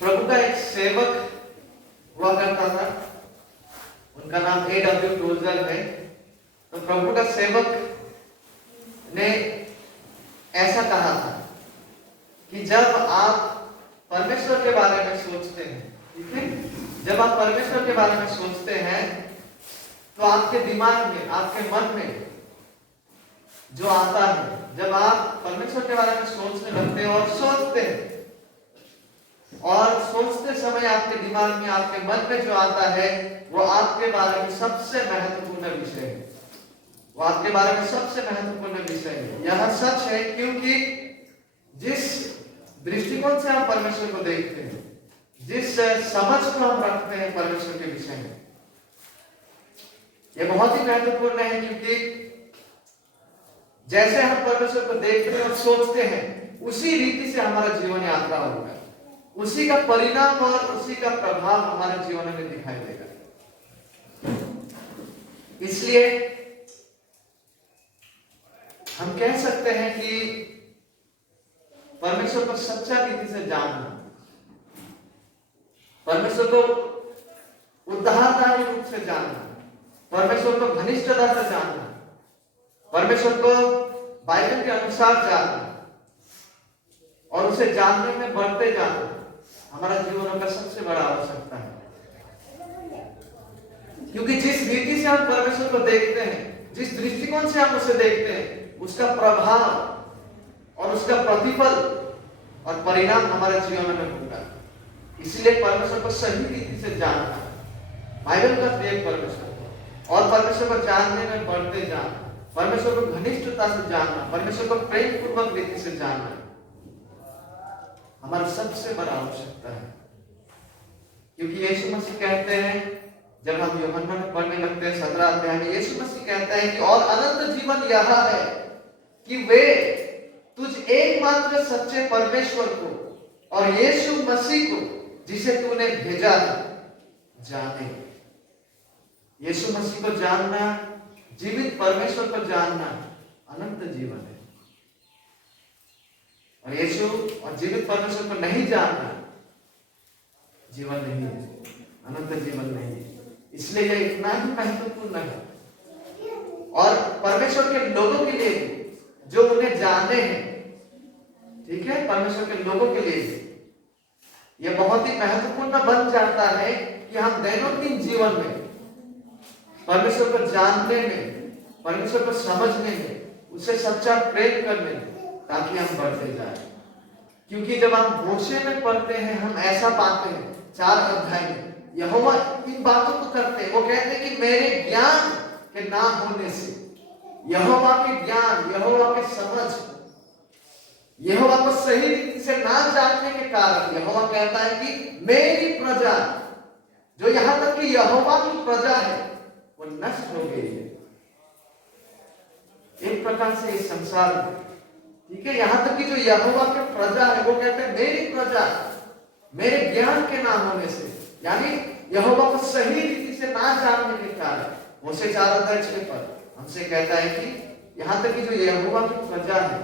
प्रभु का एक सेवक हुआ करता था, उनका नाम A.W. टोल्जर है। तो प्रभु का सेवक ने ऐसा कहा था कि जब आप परमेश्वर के बारे में सोचते हैं, ठीक है, जब आप परमेश्वर के बारे में सोचते हैं तो आपके दिमाग में, आपके मन में जो आता है, जब आप परमेश्वर के बारे में सोचने लगते हैं और सोचते हैं, और सोचते समय आपके दिमाग में, आपके मन में जो आता है वो आपके बारे में सबसे महत्वपूर्ण विषय है। वो आपके बारे में सबसे महत्वपूर्ण विषय है। यह सच है क्योंकि जिस दृष्टिकोण से हम परमेश्वर को देखते हैं, जिस समझ को हम रखते हैं परमेश्वर के विषय में, यह बहुत ही महत्वपूर्ण है। क्योंकि जैसे हम परमेश्वर को देखते हैं और सोचते हैं, उसी रीति से हमारा जीवन यात्रा होगा, उसी का परिणाम और उसी का प्रभाव हमारे जीवन में दिखाई देगा। इसलिए हम कह सकते हैं कि परमेश्वर को सच्चा रीति से जानना, परमेश्वर को उद्धारदायी रूप से जानना, परमेश्वर को घनिष्ठता से जानना, परमेश्वर को बाइबल के अनुसार जानना और उसे जानने में बढ़ते जाना हमारा जीवन का सबसे बड़ा आवश्यकता है। क्योंकि जिस रीति से हम परमेश्वर को देखते हैं, जिस दृष्टिकोण से हम उसे देखते हैं, उसका प्रभाव और उसका प्रतिफल और परिणाम हमारे जीवन में होगा। इसलिए परमेश्वर को सही रीति से जानना, बाइबल का प्रयोग परमेश्वर को, और परमेश्वर को जानने में बढ़ते जाना, परमेश्वर को घनिष्ठता से जानना, परमेश्वर को प्रेम पूर्वक रीति से जानना हमारा सबसे बड़ा आवश्यकता है। क्योंकि यीशु मसीह कहते हैं, जब हम यूहन्ना में पढ़ने लगते हैं 17 अध्याय में, यीशु मसीह कहता है कि और अनंत जीवन यह है कि वे तुझ एकमात्र सच्चे परमेश्वर को और यीशु मसीह को जिसे तूने भेजा जाने। यीशु मसीह को जानना, जीवित परमेश्वर को जानना अनंत जीवन है। और यीशु और जीवित परमेश्वर को नहीं जानना जीवन नहीं है, अनंत जीवन नहीं है। इसलिए यह इतना ही महत्वपूर्ण है। और परमेश्वर के लोगों के लिए जो उन्हें जाने हैं, ठीक है, परमेश्वर के लोगों के लिए यह बहुत ही महत्वपूर्ण बन जाता है कि हम दैनिक जीवन में परमेश्वर को जानने में, परमेश्वर को समझने में, उसे सच्चा प्रेम करने में, ताकि हम बढ़ते जाएं। क्योंकि जब हम होशे में पढ़ते हैं, हम ऐसा पाते हैं 4 अध्याय में, यहोवा इन बातों को करते हैं। वो कहते हैं कि मेरे ज्ञान के ना होने से, यहोवा के ज्ञान, यहोवा के समझ, यहोवा को सही रीति से ना जानने के कारण यहोवा कहता है कि मेरी प्रजा, जो यहां तक कि यहोवा की प्रजा है, वो नष्ट हो गई है। एक प्रकार से इस संसार में, ठीक है, यहां तक कि जो यहोवा के प्रजा है, वो कहते हैं मेरी प्रजा मेरे ज्ञान के ना होने से, यानी यहोवा को सही रीति से ना जानने के कारण। होशे 4:6 पर हमसे कहता है कि यहां तक कि जो यहोवा की प्रजा है,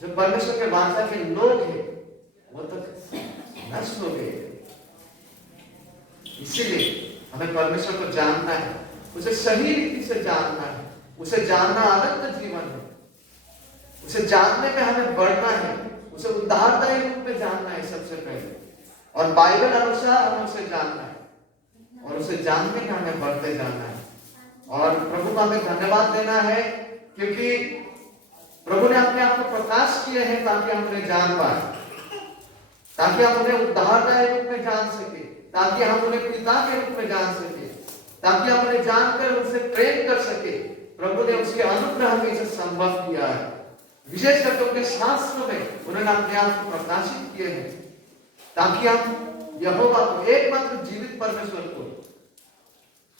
जो परमेश्वर के वाचा के लोग हैं, वो तक नष्ट हो गए। इसीलिए हमें परमेश्वर को जानना है, उसे सही रीति से जानना है, उसे जानना अनंत जीवन है, उसे जानने में हमें बढ़ना है, उसे उद्धारदायी रूप में जानना है सबसे पहले, और बाइबल अनुसार हमें उसे जानना है, और उसे जानने में हमें बढ़ते जाना है। और प्रभु को हमें धन्यवाद देना है क्योंकि प्रभु ने अपने आप को प्रकाश किए हैं ताकि हम उन्हें जान पाए, ताकि हम उन्हें उद्धारदायी रूप में जान सके, ताकि हम उन्हें पिता के रूप में जान सके, ताकि हम उन्हें जानकर उनसे प्रेम कर सके। प्रभु ने उसके अनुग्रह में इसे संभव किया है। विशेष करके उनके शास्त्र में उन्होंने अपने आप को प्रकाशित किए हैं ताकि हम यहोवा को, एकमात्र जीवित परमेश्वर को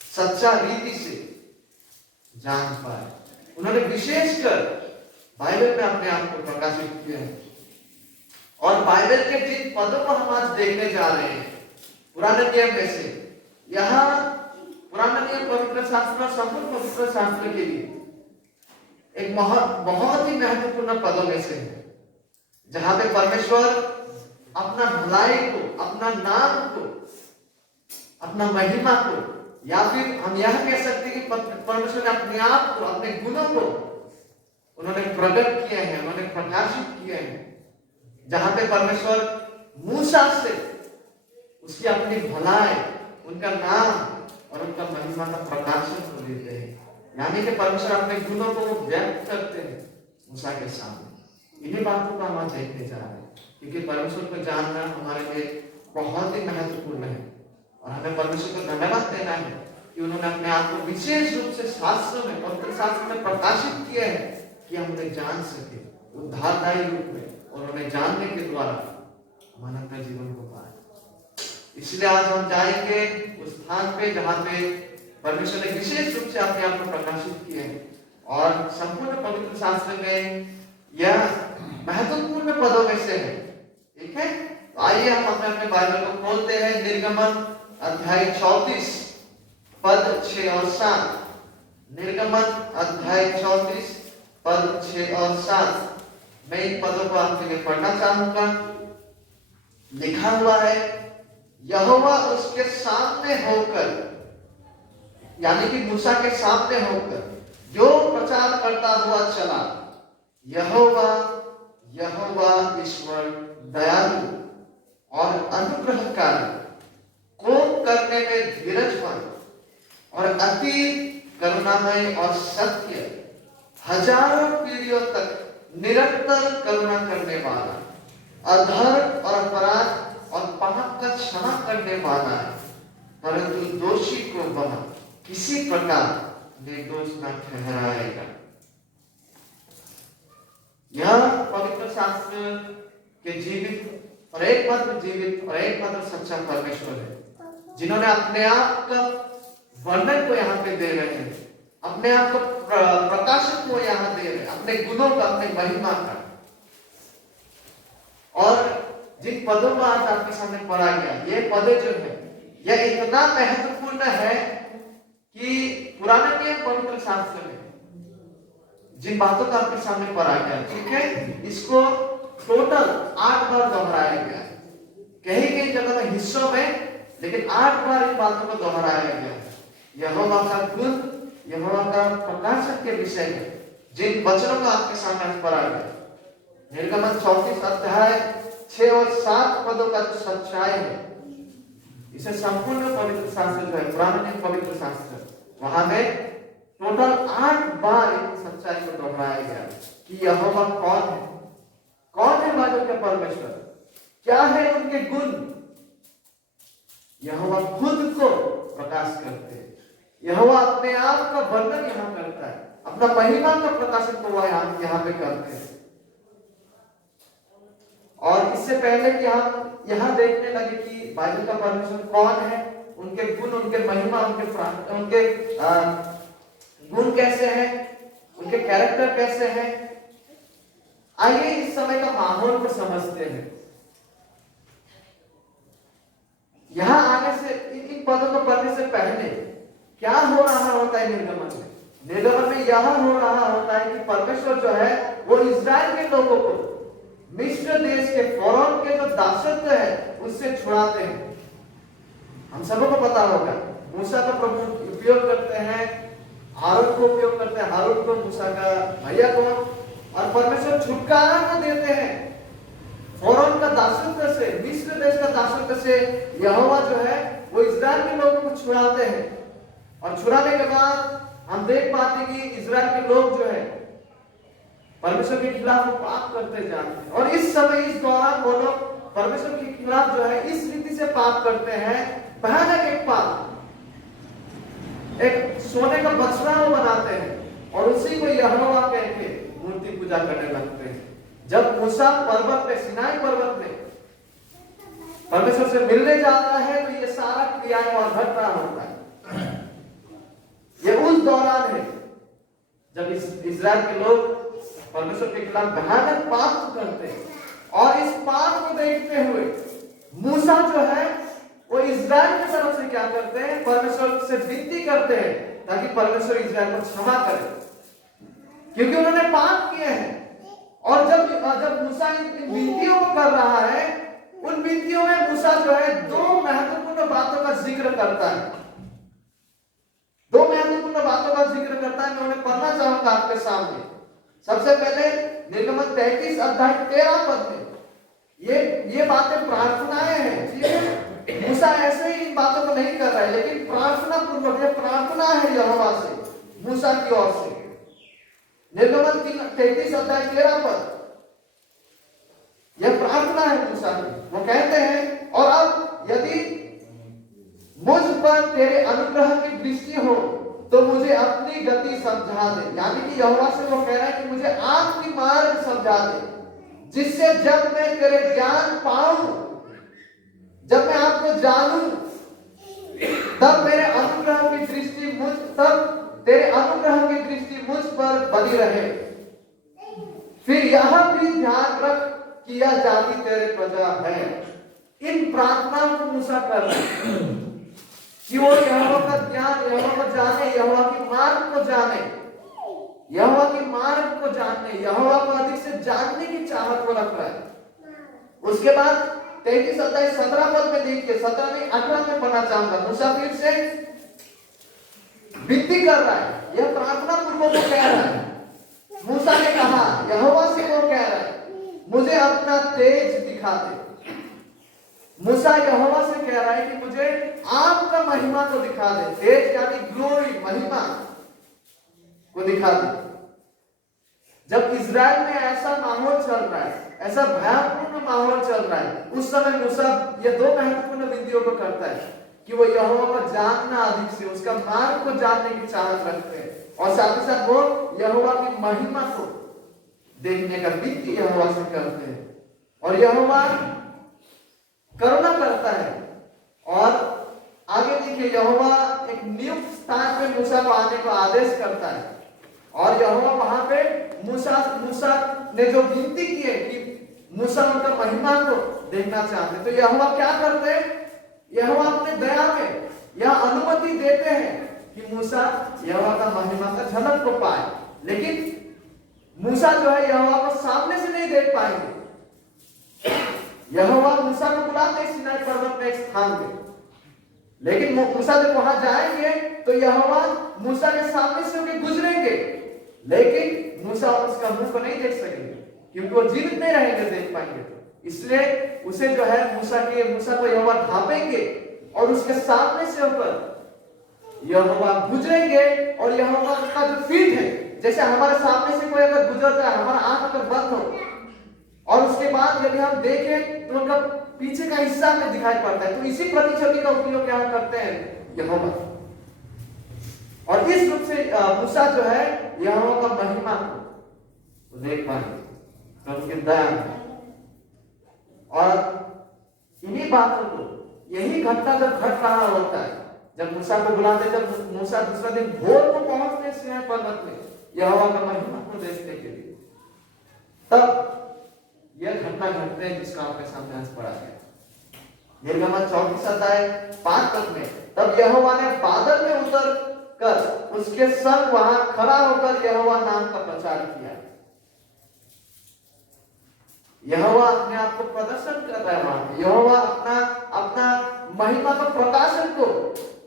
सच्चा रीति से जान पाए। उन्होंने विशेषकर बाइबल में अपने आप को प्रकाशित किया है। और बाइबल के जिन पदों को हम आज देखने जा रहे हैं पुराने नियम में से, यहाँ पुराना नियम पवित्र शास्त्र और संपूर्ण पवित्र शास्त्र के लिए एक बहुत ही महत्वपूर्ण पदों में से है, जहां पे परमेश्वर अपना भलाई को, अपना नाम को, अपना महिमा को, या फिर हम यह कह सकते हैं कि परमेश्वर ने अपने आप को, अपने गुणों को उन्होंने प्रकट किए हैं, उन्होंने प्रकाशित किए हैं। जहां पे परमेश्वर मूसा से उसकी अपनी भलाई, उनका नाम और उनका महिमा का प्रकाशन को देते हैं, यानी कि परमेश्वर अपने गुणों को व्यक्त करते हैं मूसा के सामने। इन्हीं बातों को हम देखने जा रहे हैं, क्योंकि परमेश्वर को जानना हमारे लिए बहुत ही महत्वपूर्ण है और हमें परमेश्वर को धन्यवाद देना है कि उन्होंने अपने आप को विशेष रूप से शास्त्र में, पवित्र शास्त्र में प्रकाशित किए हैं कि हम उन्हें जान सके उद्धारदायी रूप में, और उन्हें जानने के द्वारा हम अनंत जीवन को पाए। इसलिए आज हम जाएंगे उस स्थान पे जहां पे परमेश्वर ने विशेष रूप से अपने आप को प्रकाशित किए हैं, और संपूर्ण पवित्र शास्त्र में यह महत्वपूर्ण पदों में से है। ठीक है, तो आइए हम अपने बाइबल को खोलते हैं। निर्गमन अध्याय 34 पद 6 और 7। निर्गमन अध्याय 34 पद 6 और 7। मैं इन पदों को आपके लिए पढ़ना चाहूंगा। लिखा हुआ है, यहोवा उसके सामने होकर, यानी कि मूसा के सामने होकर जो प्रचार करता हुआ चला, यहोवा यहोवा ईश्वर दयालु और अनुग्रहकारी, कोप करने में धीरजवान और अति करुणामय और सत्य, हजारों पीढ़ियों तक निरंतर करुणा करने वाला, अधर्म और अपराध और पाप का क्षमा करने वाला है, परंतु दोषी को वह किसी प्रकार निर्दोष न ठहराएगा। यह पवित्र शास्त्र के जीवित और एकमात्र जीवित और एकमात्र सच्चा परमेश्वर है, जिन्होंने अपने आप का वर्णन को यहाँ पे दे रहे हैं, अपने आप को प्रकाशन को यहाँ दे रहे हैं, अपने गुणों का, अपने महिमा का। और जिन पदों को आज आपके सामने पढ़ा गया, ये पदे जो है यह इतना महत्वपूर्ण है कि पुराने नियम पवित्र शास्त्र में जिन बातों का आपके सामने पढ़ा गया, ठीक है, इसको टोटल 8 बार दोहराया गया है। कहीं कहीं जगह में हिस्सों में, लेकिन 8 बार इन बातों को दोहराया गया है। यहोवा का गुण, यहोवा का प्रकाशन के विषय में जिन वचनों को आपके सामने पढ़ा गया, निर्गमन 34 अध्याय 6 और 7 पदों का जो सच्चाई है, इसे संपूर्ण पवित्र शास्त्र जो है, पुराने पवित्र शास्त्र, वहां में टोटल 8 बार इस सच्चाई को दोहराया गया कि यहोवा कौन है, कौन है बादल के परमेश्वर, क्या है उनके गुण। यहोवा खुद को प्रकाश करते हैं, यहोवा अपने आप का वर्णन यहाँ करता है, अपना महिमा का प्रकाशन को वह यहाँ पे करते हैं। और इससे पहले कि हम यहाँ देखने लगे कि बाइबल का परमेश्वर कौन है, उनके गुण, उनके महिमा, उनके गुण कैसे हैं, उनके कैरेक्टर कैसे हैं, आइए इस समय का माहौल को समझते हैं। यहां आने से, इन पदों को पढ़ने से पहले क्या हो रहा होता है निर्गमन में? निर्गमन में यह हो रहा होता है कि परमेश्वर जो है वो इस्राएल के लोगों को मिस्र देश के, फौरन के जो दासत्व है उससे छुड़ाते हैं। हम सबों को पता होगा, मूसा का प्रभु उपयोग करते हैं, हारून को उपयोग करते हैं, हारून को, मूसा का भैया को, और परमेश्वर छुटकारा को देते हैं फौरन का दासत्व से, मिस्र देश का दासत्व से। यहोवा जो है वो इस्राएल के लोगों को छुड़ाते हैं, और छुड़ाने के बाद हम देख पाते हैं कि इस्राएल के लोग जो है परमेश्वर के खिलाफ पाप करते जाते हैं। और इस समय, इस दौरान वो लोग परमेश्वर के खिलाफ जो है इस रीति से पाप करते हैं, भयानक एक पाप, एक सोने का बछड़ा वो बनाते हैं और उसी को यहोवा कह के मूर्ति पूजा करने लगते हैं। जब मूसा पर्वत पे, सिनाई पर्वत में परमेश्वर से मिलने जाता है, तो ये सारा क्रियाएं वहां घट रहा होता है। ये उस दौरान है जब इस्राएल के लोग परमेश्वर के खिलाफ भयानक पाप करते हैं, और इस पाप को देखते हुए मूसा जो है वो इस्राएल की तरफ से क्या करते हैं, परमेश्वर से विनती करते हैं ताकि परमेश्वर इस्राएल को क्षमा करे, क्योंकि उन्होंने पाप किए हैं। और जब मूसा इन विनतियों को कर रहा है, उन विधियों में मूसा जो है दो महत्वपूर्ण बातों का जिक्र करता है। दो महत्वपूर्ण बातों का जिक्र करता है, मैं उन्हें पढ़ना चाहूंगा आपके सामने। सबसे पहले निर्गमन 33 अध्याय 13 पद में ये बातें प्रार्थनाएं हैं। मूसा ऐसे ही इन बातों को नहीं कर रहा है, लेकिन प्रार्थना पूर्वक, ये प्रार्थना है यहोवा से मूसा की ओर से। निर्गमन 33 अध्याय 13 पद, यह प्रार्थना है मूसा की। वो कहते हैं, और अब यदि मुझ पर तेरे अनुग्रह की दृष्टि हो तो मुझे अपनी गति समझा दे। यानी कि यहोवा से वो कह रहा है कि मुझे आपकी मार्ग समझा दे, जिससे जब मैं तेरे ज्ञान पाऊं, जब मैं आपको जानूं, तब तेरे अनुग्रह की दृष्टि मुझ पर बनी रहे। फिर यह भी ध्यान रख कि यह जाति तेरे प्रजा है। इन प्रार्थनाओं को मूसा कर रहा है कि वो यहोवा का ज्ञान, यहोवा को जाने, यहोवा की मार्ग को जाने, यहोवा की मार्ग को जानने, यहोवा को अधिक से जानने की चाहत को रख रहा है। उसके बाद 33 अध्याय 17 पद में देखिए, 17 नहीं 18 में पढ़ना चाहूंगा। मूसा फिर से विनती कर रहा है, यह प्रार्थना पूर्वक वो कह रहा है। मूसा ने कहा, यहोवा से वो कह रहा है, मुझे अपना तेज दिखा दे। मूसा यहोवा से कह रहा है कि मुझे आपका महिमा को दिखा दे। तेज यानी ग्लोरी, महिमा को दिखा दे। जब इजराइल में ऐसा माहौल चल रहा है, ऐसा भयापूर्ण माहौल चल रहा है, उस समय मूसा ये दो महत्वपूर्ण विधियों को करता है कि वो यहोवा को जानना, अधिक से उसका मार्ग को जानने की चाहत रखते हैं, और साथ ही साथ वो यहोवा की महिमा को देखने का विधि यहोवा से करते हैं। और यहोवा करुणा करता है। और आगे देखिए, यहोवा एक नियुक्त स्थान पे मूसा को आने को आदेश करता है, और यहोवा वहां पे मूसा ने जो विनती की है कि मूसा उनका महिमा को देखना चाहते, तो यहोवा क्या करते हैं? यहोवा अपने दया में यह अनुमति देते हैं कि मूसा यहोवा का महिमा का झलक को पाए। लेकिन मूसा जो है यहोवा को सामने से नहीं देख पाएंगे। यहोवा मूसा को बुलाते हैं सीनाई पर्वत में एक स्थान पे, लेकिन मूसा जब वहां जाएंगे तो यहोवा मूसा के सामने से होकर गुजरेंगे, लेकिन मूसा उसका मुंह को नहीं देख सकेंगे, क्योंकि वो जीवित नहीं रहेंगे, देख पाएंगे तो। इसलिए उसे जो है मूसा को यहोवा ढांपेंगे और उसके सामने से होकर यहोवा गुजरेंगे। और यहोवा का जो फीट है, जैसे हमारे सामने से कोई अगर गुजर जाए, हमारा आंख अगर बंद हो और उसके बाद यदि हम देखें तो उनका पीछे का हिस्सा हमें दिखाई पड़ता है, तो इसी प्रतिछवि का उपयोग यहाँ करते हैं यहोवा। और इस रूप से मूसा जो है यहोवा का महिमा को देख पाएंगे, उनकी दया। और इन्हीं बातों को, यही घटना जब घट रहा होता है, जब मूसा को बुलाते, जब मूसा दूसरा दिन भोर को पहुंचते सीनाई पर्वत में यहोवा का महिमा को देखने के लिए, तब यह घटना घटते हैं जिसका आपके सामने आज पढ़ा गया। निर्गमन 34 अध्याय 5 पद में, तब यहोवा ने बादल में उतर कर उसके संग वहां खड़ा होकर यहोवा नाम का प्रचार किया। यहोवा अपने आप को प्रदर्शन कर रहा है वहां पे। यहोवा अपना महिमा का प्रकाशन को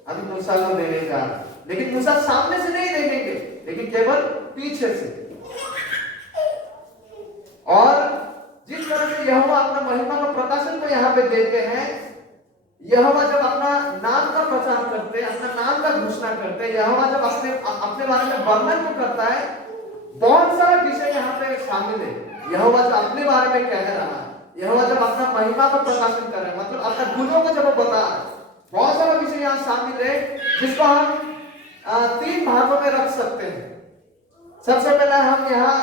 अभी मूसा को देने जा रहा है, लेकिन मूसा सामने से नहीं देखेंगे, लेकिन केवल पीछे से। और जिस तरह से यहोवा अपना महिमा का प्रकाशन को यहाँ पे देते हैं, यहोवा जब अपना नाम का प्रचार करते हैं, अपना नाम का घोषणा करते हैं, यहोवा जब अपने बारे में वर्णन को करता है, बहुत सारा विषय यहाँ पे शामिल है। यहोवा जो अपने बारे में कह रहा है, यहोवा जब अपना महिमा का प्रकाशन कर रहा है, मतलब अपने गुणों को जब वो बता रहा है, बहुत सारा विषय यहाँ शामिल है, जिसको हम 3 भागों में रख सकते हैं। सबसे पहले हम यहाँ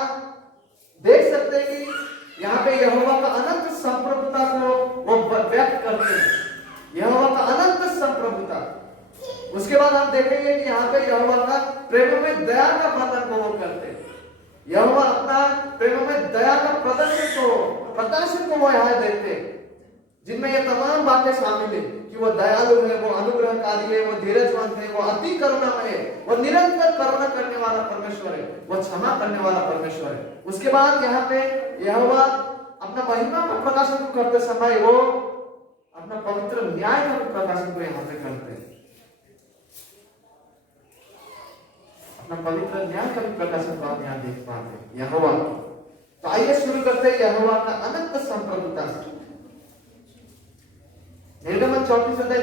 देख सकते हैं कि यहाँ पे यहोवा का अनंत संप्रभुता को वो व्यक्त करते हैं, यहोवा का अनंत संप्रभुता। उसके बाद हम देखेंगे कि यहाँ पे यहोवा का प्रेम में दया का वर्णन को वो करते हैं। यहोवा अपना प्रेम में दया का प्रदर्शन को वो यहाँ देते हैं, जिनमें ये तमाम बातें शामिल है कि वो दयालु है, वो अनुग्रहकारी है, वो धीरजवंत है, वो अति करुणामय है, वो निरंतर करुणा करने वाला परमेश्वर है, वो क्षमा करने वाला परमेश्वर है। उसके बाद यहाँ पे यहोवा अपना महिमा का प्रकाशन करते समय वो पवित्र न्याय का प्रकाशन को यहाँ पे करते हैं, अपना पवित्र न्याय का प्रकाशन को आप यहाँ देख पाते हैं यहोवा। तो आइए शुरू करते हैं यहोवा का अनंत संप्रभुता से। निर्गमन 34 अध्याय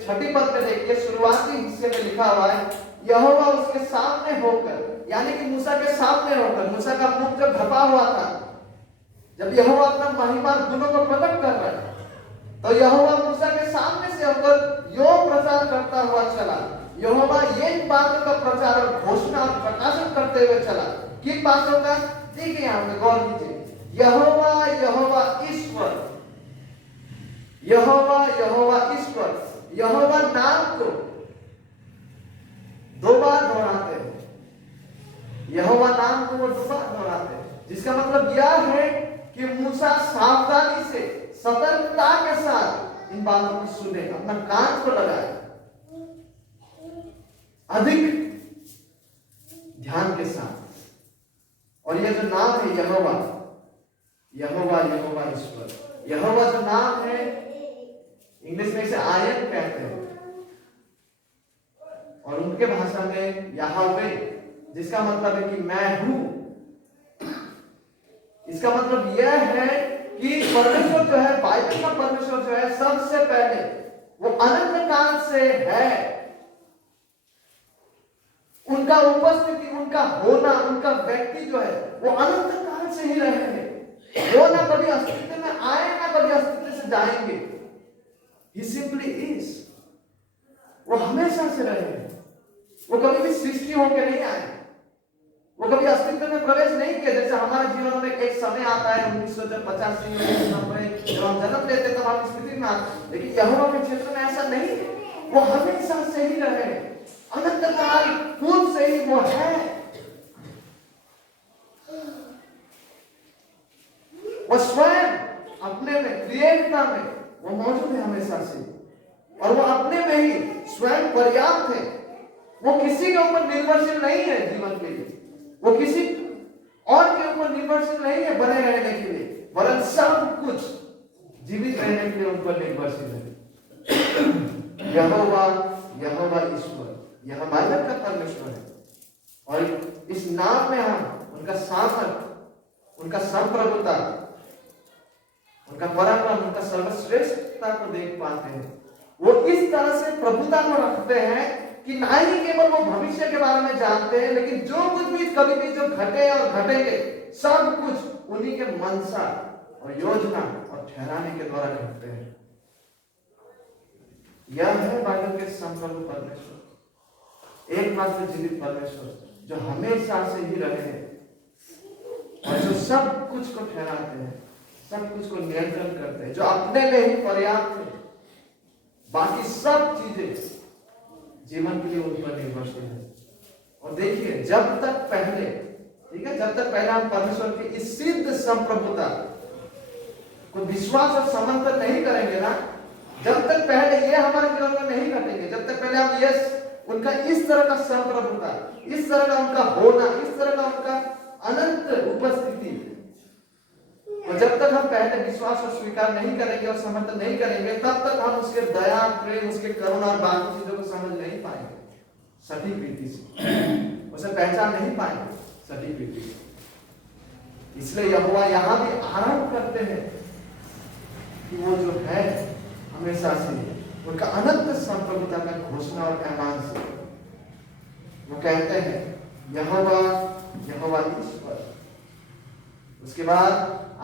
6 पद में देखिए, शुरुआती हिस्से में लिखा हुआ है यहोवा उसके सामने होकर, यानी कि मूसा के सामने होकर। मूसा का मुख जब ढपा हुआ था, जब यहोवा अपना महिमा गुणों को प्रकट कर रहा है, तो यहोवा मूसा के सामने से होकर यो प्रचार करता हुआ चला। यहोवा ये बातों का प्रचार और घोषणा और प्रकाशन करते हुए चला। किन बातों का? देखिए यहाँ पे गौर कीजिए, यहोवा यहोवा ईश्वर, यहोवा यहोवा ईश्वर। यहोवा नाम को 2 बार दोहराते हैं, यहोवा नाम को वो 2 बार दोहराते हैं, जिसका मतलब यह है कि मूसा सावधानी से, सतर्कता के साथ इन बातों को सुने, अपना कान को लगाए, अधिक ध्यान के साथ। और यह जो नाम है यहोवा, यहोवा यहोवा ईश्वर, यहोवा जो नाम है, इंग्लिश में इसे आयन कहते हैं, और उनके भाषा में याहवे, जिसका मतलब है कि मैं हूं। इसका मतलब यह है कि परमेश्वर जो है, बाइबल का परमेश्वर जो है, सबसे पहले वो अनंत काल से है। उनका उपस्थिति, उनका होना, उनका व्यक्ति जो है वो अनंत काल से ही रहे हैं। वो ना कभी अस्तित्व में आए, ना कभी अस्तित्व से जाएंगे। He simply is। वो हमेशा से रहे हैं। वो कभी भी सृष्टि होकर नहीं आए, वो कभी अस्तित्व में प्रवेश नहीं किया। जैसे हमारे जीवन में एक समय आता है 1985 1990 जब हम जन्म लेते तब हम स्थिति में आते, लेकिन यहोवा के क्षेत्र में ऐसा नहीं है। वो हमेशा से ही रहे, अनंत काल पूर्व से ही वो है। वो स्वयं अपने में, क्रिएटता में वो मौजूद है हमेशा से, और वो अपने में ही स्वयं पर्याप्त है। वो किसी के ऊपर निर्भरशील नहीं है जीवन के लिए, वो किसी और के ऊपर निर्भरशील नहीं है बने रहने के लिए, वरन सब कुछ जीवित रहने के लिए उन पर निर्भरशील है। यहोवा यहोवा ईश्वर, यह बाइबल का परमेश्वर है। और इस नाम में हम उनका सामर्थ, उनका संप्रभुता, उनका पराक्रम, उनका सर्वश्रेष्ठता को देख पाते हैं। वो इस तरह से प्रभुता को रखते हैं कि ना ही केवल वो भविष्य के बारे में जानते हैं, लेकिन जो कुछ भी कभी भी जो घटे और घटेंगे, सब कुछ उन्हीं के मनसा और योजना और ठहराने के द्वारा घटते हैं। यह है बाइबल के संप्रभु परमेश्वर, एकमात्र जीवित परमेश्वर जो हमेशा से ही रहे हैं और जो सब कुछ को ठहराते हैं, सब कुछ को नियंत्रण करते हैं, जो अपने में ही पर्याप्त है। बाकी सब चीजें जीवन के लिए उन पर निर्भरशील है। और देखिए, जब तक पहले, ठीक है, जब तक पहले हम परमेश्वर की इस सिद्ध संप्रभुता को विश्वास और समर्थन नहीं करेंगे ना, जब तक पहले ये हमारे जीवन में नहीं घटेंगे, जब तक पहले हम ये उनका इस तरह का संप्रभुता, इस तरह का उनका होना, इस तरह का उनका अनंत उपस्थिति, और जब तक हम पहले विश्वास और स्वीकार नहीं करेंगे और समर्थन नहीं करेंगे, तब तक हम उसके दया, प्रेम, उसके करुणा और बाकी चीजों को समझ नहीं पाएंगे सटीक रीति से, उसे पहचान नहीं पाएंगे सटीक रीति से। इसलिए यहोवा यहां भी आरंभ करते हैं कि वो जो है हमेशा से, उनका अनंत संप्रभुता का घोषणा और ऐलान से वो कहते हैं यहोवा यहोवा ईश्वर। उसके बाद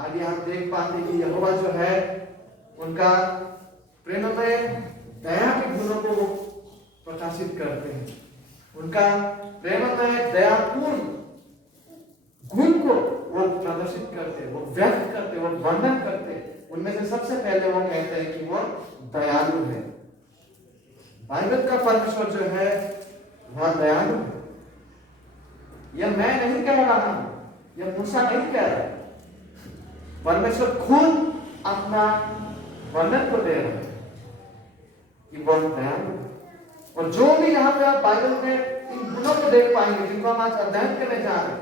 आगे हम देख पाते हैं कि यहोवा जो है उनका प्रेम में दया के गुणों को प्रकाशित करते हैं, उनका प्रेम में दयापूर्ण गुण को वो प्रदर्शित करते, वो व्यक्त करते, वो वर्णन करते। उनमें से सबसे पहले वो कहते हैं कि वो दयालु है। बाइबल का परमेश्वर जो है वह दयालु है। यह मैं नहीं कह रहा हूं, यह मूसा नहीं कह रहा, परमेश्वर खुद अपना वर्णन को दे रहा है कि वह दयालु है। और जो भी यहाँ पे आप बाइबल में इन गुणों को देख पाएंगे जिनको हम आज अध्ययन करने जा रहे हैं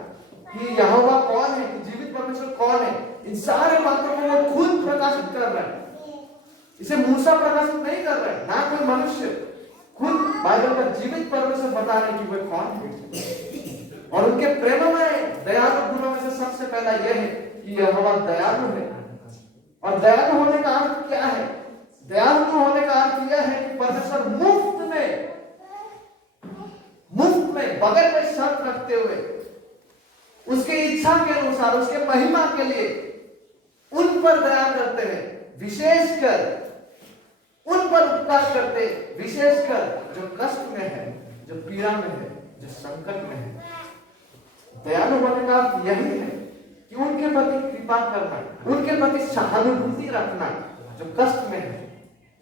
कि यहोवा कौन है, कि जीवित परमेश्वर कौन है, इन सारे बातों को वो खुद प्रकाशित कर रहा है। इसे मूसा प्रकाशित नहीं कर रहा है, ना कोई मनुष्य, खुद बाइबल का जीवित परमेश्वर बता रहे कि वे कौन है। और उनके प्रेम में दयालु गुणों में से सबसे पहला यह है कि यहोवा दयालु है। और दयालु होने का अर्थ क्या है? दयालु होने का अर्थ यह है कि परमेश्वर मुफ्त में बगैर कोई शर्त रखते हुए उसकी इच्छा के अनुसार, उसके महिमा के लिए उन पर दया करते हैं, विशेषकर उन पर उपकार करते, विशेषकर जो कष्ट में है, जो पीड़ा में है, जो संकट में है। दयालु होने का अर्थ यही है कि उनके प्रति कृपा करना, उनके प्रति सहानुभूति रखना, जो कष्ट में है,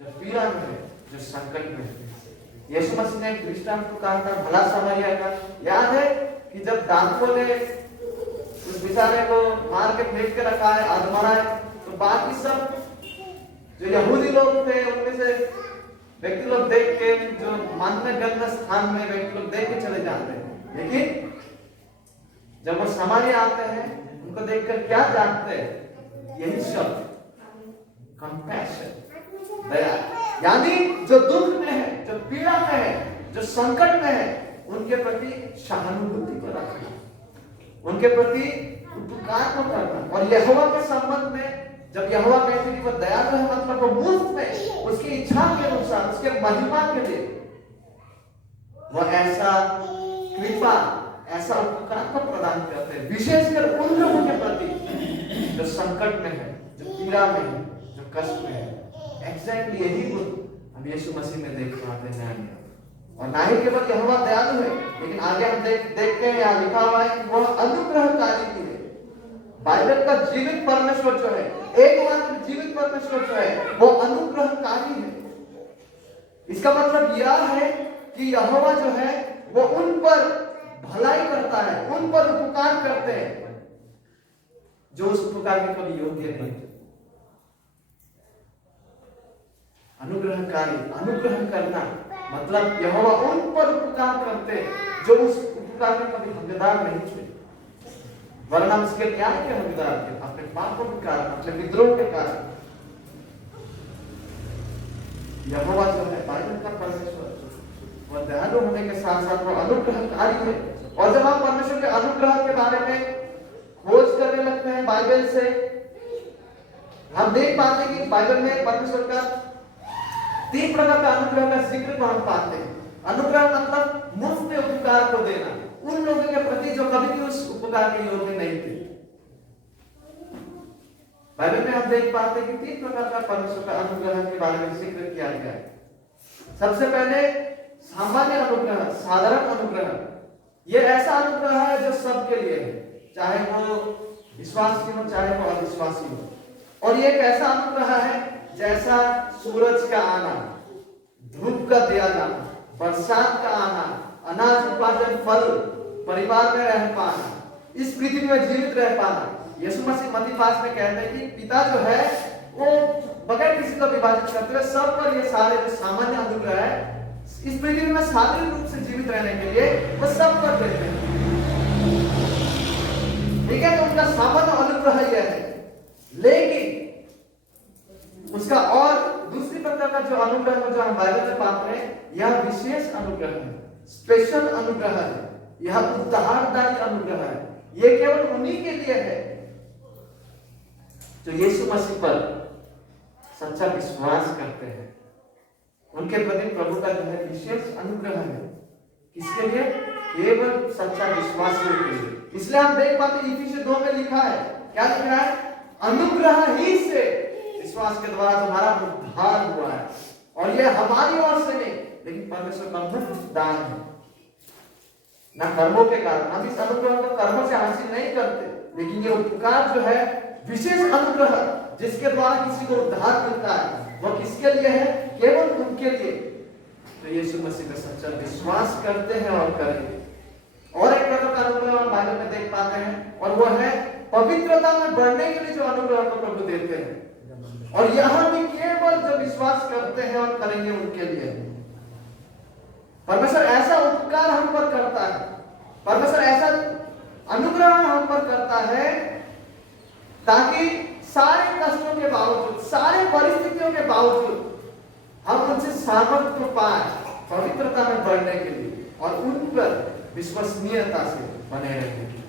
जो पीड़ा में है, जो संकट में है। यीशु मसीह ने एक दृष्टांत को कहा था, भला समरिया का। याद है कि जब डाकुओं ने उस बेचारे को मार के फेंक के रखा है, आधमरा है, तो बाकी सब जो यहूदी लोग थे उनमें से व्यक्ति लोग देख के, जो मानने गंदा स्थान में व्यक्ति लोग देख के चले जाते हैं, लेकिन जब वो समारिया आते हैं उनको देखकर क्या जानते हैं? यही शब्द कंपैशन, दया। यानी जो दुख में है, जो पीड़ा में है, जो संकट में है, उनके प्रति सहानुभूति को रखना, उनके प्रति उपकार को करना। और यहोवा के संबंध में जब यहोवा कहते हैं कि वो दयालु है, मतलब वो मुफ्त में उसकी इच्छा के अनुसार, उसके महिमा के लिए वो ऐसा कृपा, ऐसा उपकार को प्रदान करते हैं, विशेषकर उन लोगों के प्रति जो संकट में है, जो पीड़ा में है, जो कष्ट में है। एग्जैक्टली यही गुण हम यीशु मसीह में देख पाते हैं। और ना ही केवल यहोवा दयालु है, लेकिन आगे हम देखते हैं, यहाँ लिखा हुआ है कि वह अनुग्रहकारी भी है। बाइबल का जीवित परमेश्वर जो है, एकमात्र जीवित परमेश्वर जो है, वो अनुग्रहकारी है। इसका मतलब यह है कि यहोवा जो है वो उन पर भलाई करता है, उन पर उपकार करते हैं जो उस उपकार के कभी योग्य नहीं। अनुग्रहकारी, अनुग्रह करना मतलब यहोवा उन पर उपकार करते जो उस उपकार में कभी हकदार नहीं थे, वरना उसके न्याय के हकदार थे, अपने पापों के कारण, अपने विद्रोह के कारण। यहोवा जो है बाइबल का परमेश्वर, वह दयालु होने के साथ साथ वो अनुग्रहकारी है। और जब हम परमेश्वर के अनुग्रह के बारे में खोज करने लगते हैं बाइबल से, हम देख पाते हैं कि बाइबल में परमेश्वर का 3 प्रकार का अनुग्रह का जिक्र को हम पाते हैं। अनुग्रह मतलब मुफ्त में उपकार को देना उन लोगों के प्रति जो कभी भी उस उपकार के योग्य नहीं थे। बाइबल में हम देख पाते हैं कि 3 प्रकार का परमेश्वर का अनुग्रह के बारे में जिक्र किया गया है। सबसे पहले सामान्य अनुग्रह, साधारण अनुग्रह। यह ऐसा अनुग्रह है जो सबके लिए है, चाहे वो विश्वासी हो चाहे वो अविश्वासी हो। और ये एक ऐसा अनुग्रह है जैसा सूरज का आना, धूप का दिया जाना, बरसात का आना, अनाज उपार्जन, फल, परिवार में रह पाना, इस पृथ्वी में जीवित रह पाना। यीशु मसीह मत्ती 5 में कहते हैं कि पिता जो है वो बगैर किसी को विभाजित करते हुए सब पर ये सारे जो सामान्य अनुग्रह है इस पृथ्वी में शारीरिक रूप से जीवित रहने के लिए वो सब पर देते हैं। ठीक है, तो उनका सामान्य अनुग्रह यह है। लेकिन उसका और दूसरी प्रकार का जो अनुग्रह है जो हम बाइबल में पाते हैं, यह विशेष अनुग्रह है, स्पेशल अनुग्रह है, यह उद्धारदायी अनुग्रह है। यह केवल उन्हीं के लिए है जो यीशु मसीह पर सच्चा विश्वास करते हैं। उनके प्रति प्रभु का जो है विशेष अनुग्रह है। किसके लिए? केवल सच्चा विश्वासियों के लिए। इसलिए हम देख पाते हैं इफिसियों 2 में लिखा है, क्या लिखा है? अनुग्रह ही से विश्वास के द्वारा तुम्हारा उद्धार हुआ है, और यह हमारी ओर से नहीं लेकिन परमेश्वर का मुफ्त दान है, ना कर्मों के कारण। हम इस अनुग्रह को कर्मों से हासिल नहीं करते, लेकिन ये उपकार जो है विशेष अनुग्रह जिसके द्वारा किसी को उद्धार मिलता है, वह किसके लिए है? केवल उनके लिए तो यीशु मसीह का सच्चा विश्वास करते हैं और करेंगे। और एक प्रकार का अनुग्रह हम बाइबल में देख पाते हैं, और वह है पवित्रता में बढ़ने के लिए जो अनुग्रह को प्रभु देते हैं। और यहां भी केवल जो विश्वास करते हैं और करेंगे उनके लिए। परमेश्वर ऐसा उपकार हम पर करता है, परमेश्वर ऐसा अनुग्रह हम पर करता है ताकि सारे कष्टों के बावजूद, सारे परिस्थितियों के बावजूद हम उनसे सामर्थ्य को पाए पवित्रता में बढ़ने के लिए और उन पर विश्वसनीयता से बने रहने के लिए।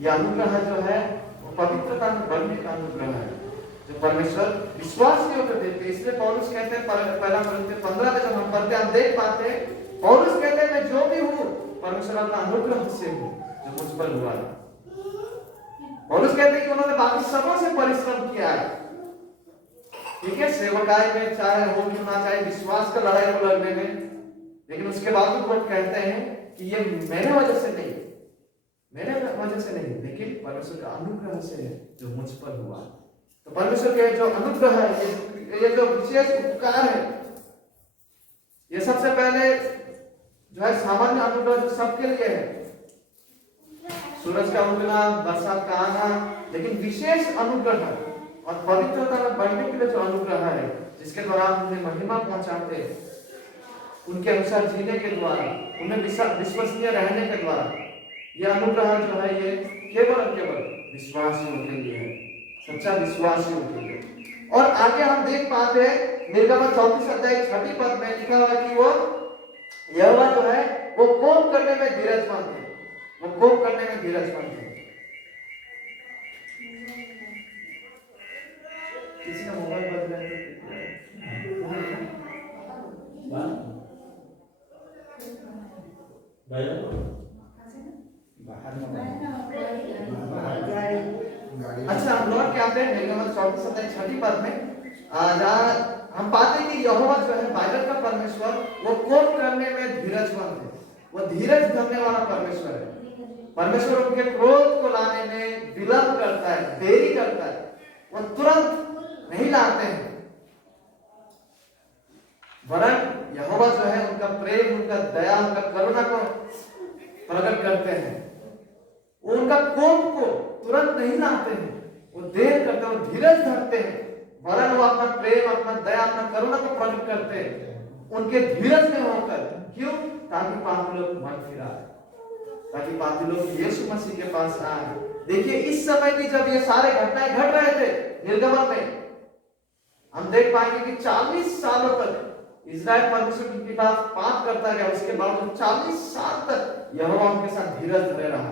यह अनुग्रह जो है वो पवित्रता में बढ़ने का अनुग्रह है जो परमेश्वर विश्वासियों को देते हैं। इसलिए पौलुस कहते हैं पहला कोरिन्थियों 15 में जब हम पढ़ते हैं हम देख पाते हैं, पौलुस कहते हैं मैं जो भी हूँ परमेश्वर का अनुग्रह से हूँ जो मुझ पर हुआ है। पौलुस कहते हैं कि उन्होंने बाकी सबों से परिश्रम किया है, ठीक है, सेवकाई में चाहे हो क्यों ना, चाहे विश्वास का लड़ाई को लड़ने में, लेकिन उसके बावजूद वो कहते हैं कि ये मेरे वजह से नहीं, लेकिन परमेश्वर का अनुग्रह से है जो मुझ पर हुआ। तो परमेश्वर के जो अनुग्रह है, ये जो विशेष उपकार है, ये सबसे पहले जो है सामान्य अनुग्रह जो सबके लिए है, सूरज का उगना, बरसात का आना, लेकिन विशेष अनुग्रह और पवित्रता में बढ़ने के लिए जो अनुग्रह है जिसके द्वारा उन्हें महिमा पहुंचाते हैं, उनके अनुसार जीने के द्वारा, उन्हें विश्वसनीय रहने के द्वारा, यह अनुग्रह जो है ये केवल और केवल विश्वासियों के लिए है, सच्चा विश्वासियों के लिए। और आगे हम देख पाते हैं निर्गमन 34 अध्याय 6 पद में लिखा हुआ कि वो यहोवा जो है वो कोप करने में धीरजमंद है, वो कोप करने में धीरजमंद है। किसी का मोबाइल बज रहा है अच्छा, हम लौट के आते हैं निर्गमन 34 अध्याय 6 पद में, जहाँ हम पाते हैं कि यहोवा जो है बाइबल का परमेश्वर वो कोप करने में धीरजमंद है, वो धीरज धरने वाला परमेश्वर है। परमेश्वर उनके क्रोध को लाने में विलंब करता है, देरी करता है, वो तुरंत नहीं लाते हैं, वरन यहोवा जो है उनका प्रेम, उनका दया, उनका करुणा को प्रकट करते हैं। वो उनका कोप को तुरंत नहीं लाते हैं, वो देर करते हैं, वो धीरज धरते हैं, वरन वो अपना प्रेम, अपना दया, अपना करुणा को प्रकट करते हैं उनके धीरज में होकर। क्यों? ताकि पापी लोग मन फिराए, ताकि पापी लोग यीशु मसीह के पास आए। देखिए इस समय भी जब ये सारे घटनाएं घट रहे थे निर्गमन में, हम देख पाएंगे कि 40 सालों तक इस्राएल परमेश्वर के खिलाफ पाप करता गया, उसके बाद 40 साल तक यहोवा उनके साथ धीरज धरे रहा।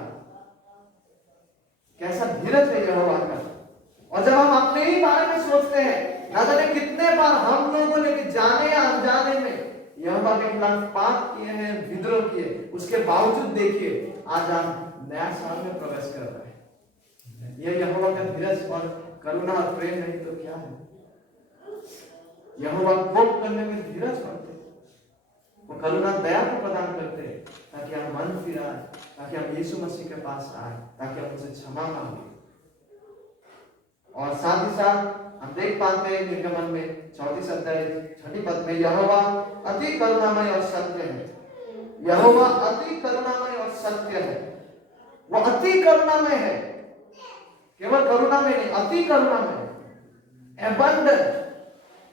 कैसा धीरज है यहोवा का। और जब हम अपने ही बारे में सोचते हैं, ना जाने कितने बार हम लोगों ने जाने या अनजाने में यहोवा के खिलाफ पाप किए हैं, विद्रोह किए, उसके बावजूद देखिए आज हम नया साल में प्रवेश कर रहे हैं। यह यहोवा का धीरज और करुणा और प्रेम नहीं तो क्या है। यहोवा कोप करने में धीरज करते, वो करुणा दया को प्रदान करते ताकि हम मन फिराए, ताकि हम यीशु मसीह के पास आए, ताकि हम उसे क्षमा मांगे। और साथ ही साथ हम देख पाते हैं निर्गमन में 34 अध्याय 6 पद में, यहोवा अति करुणामय और सत्य है। यहोवा अति करुणामय और सत्य है। वो अति करुणामय है, केवल करुणामय नहीं, अति करुणामय, एबंडेंट,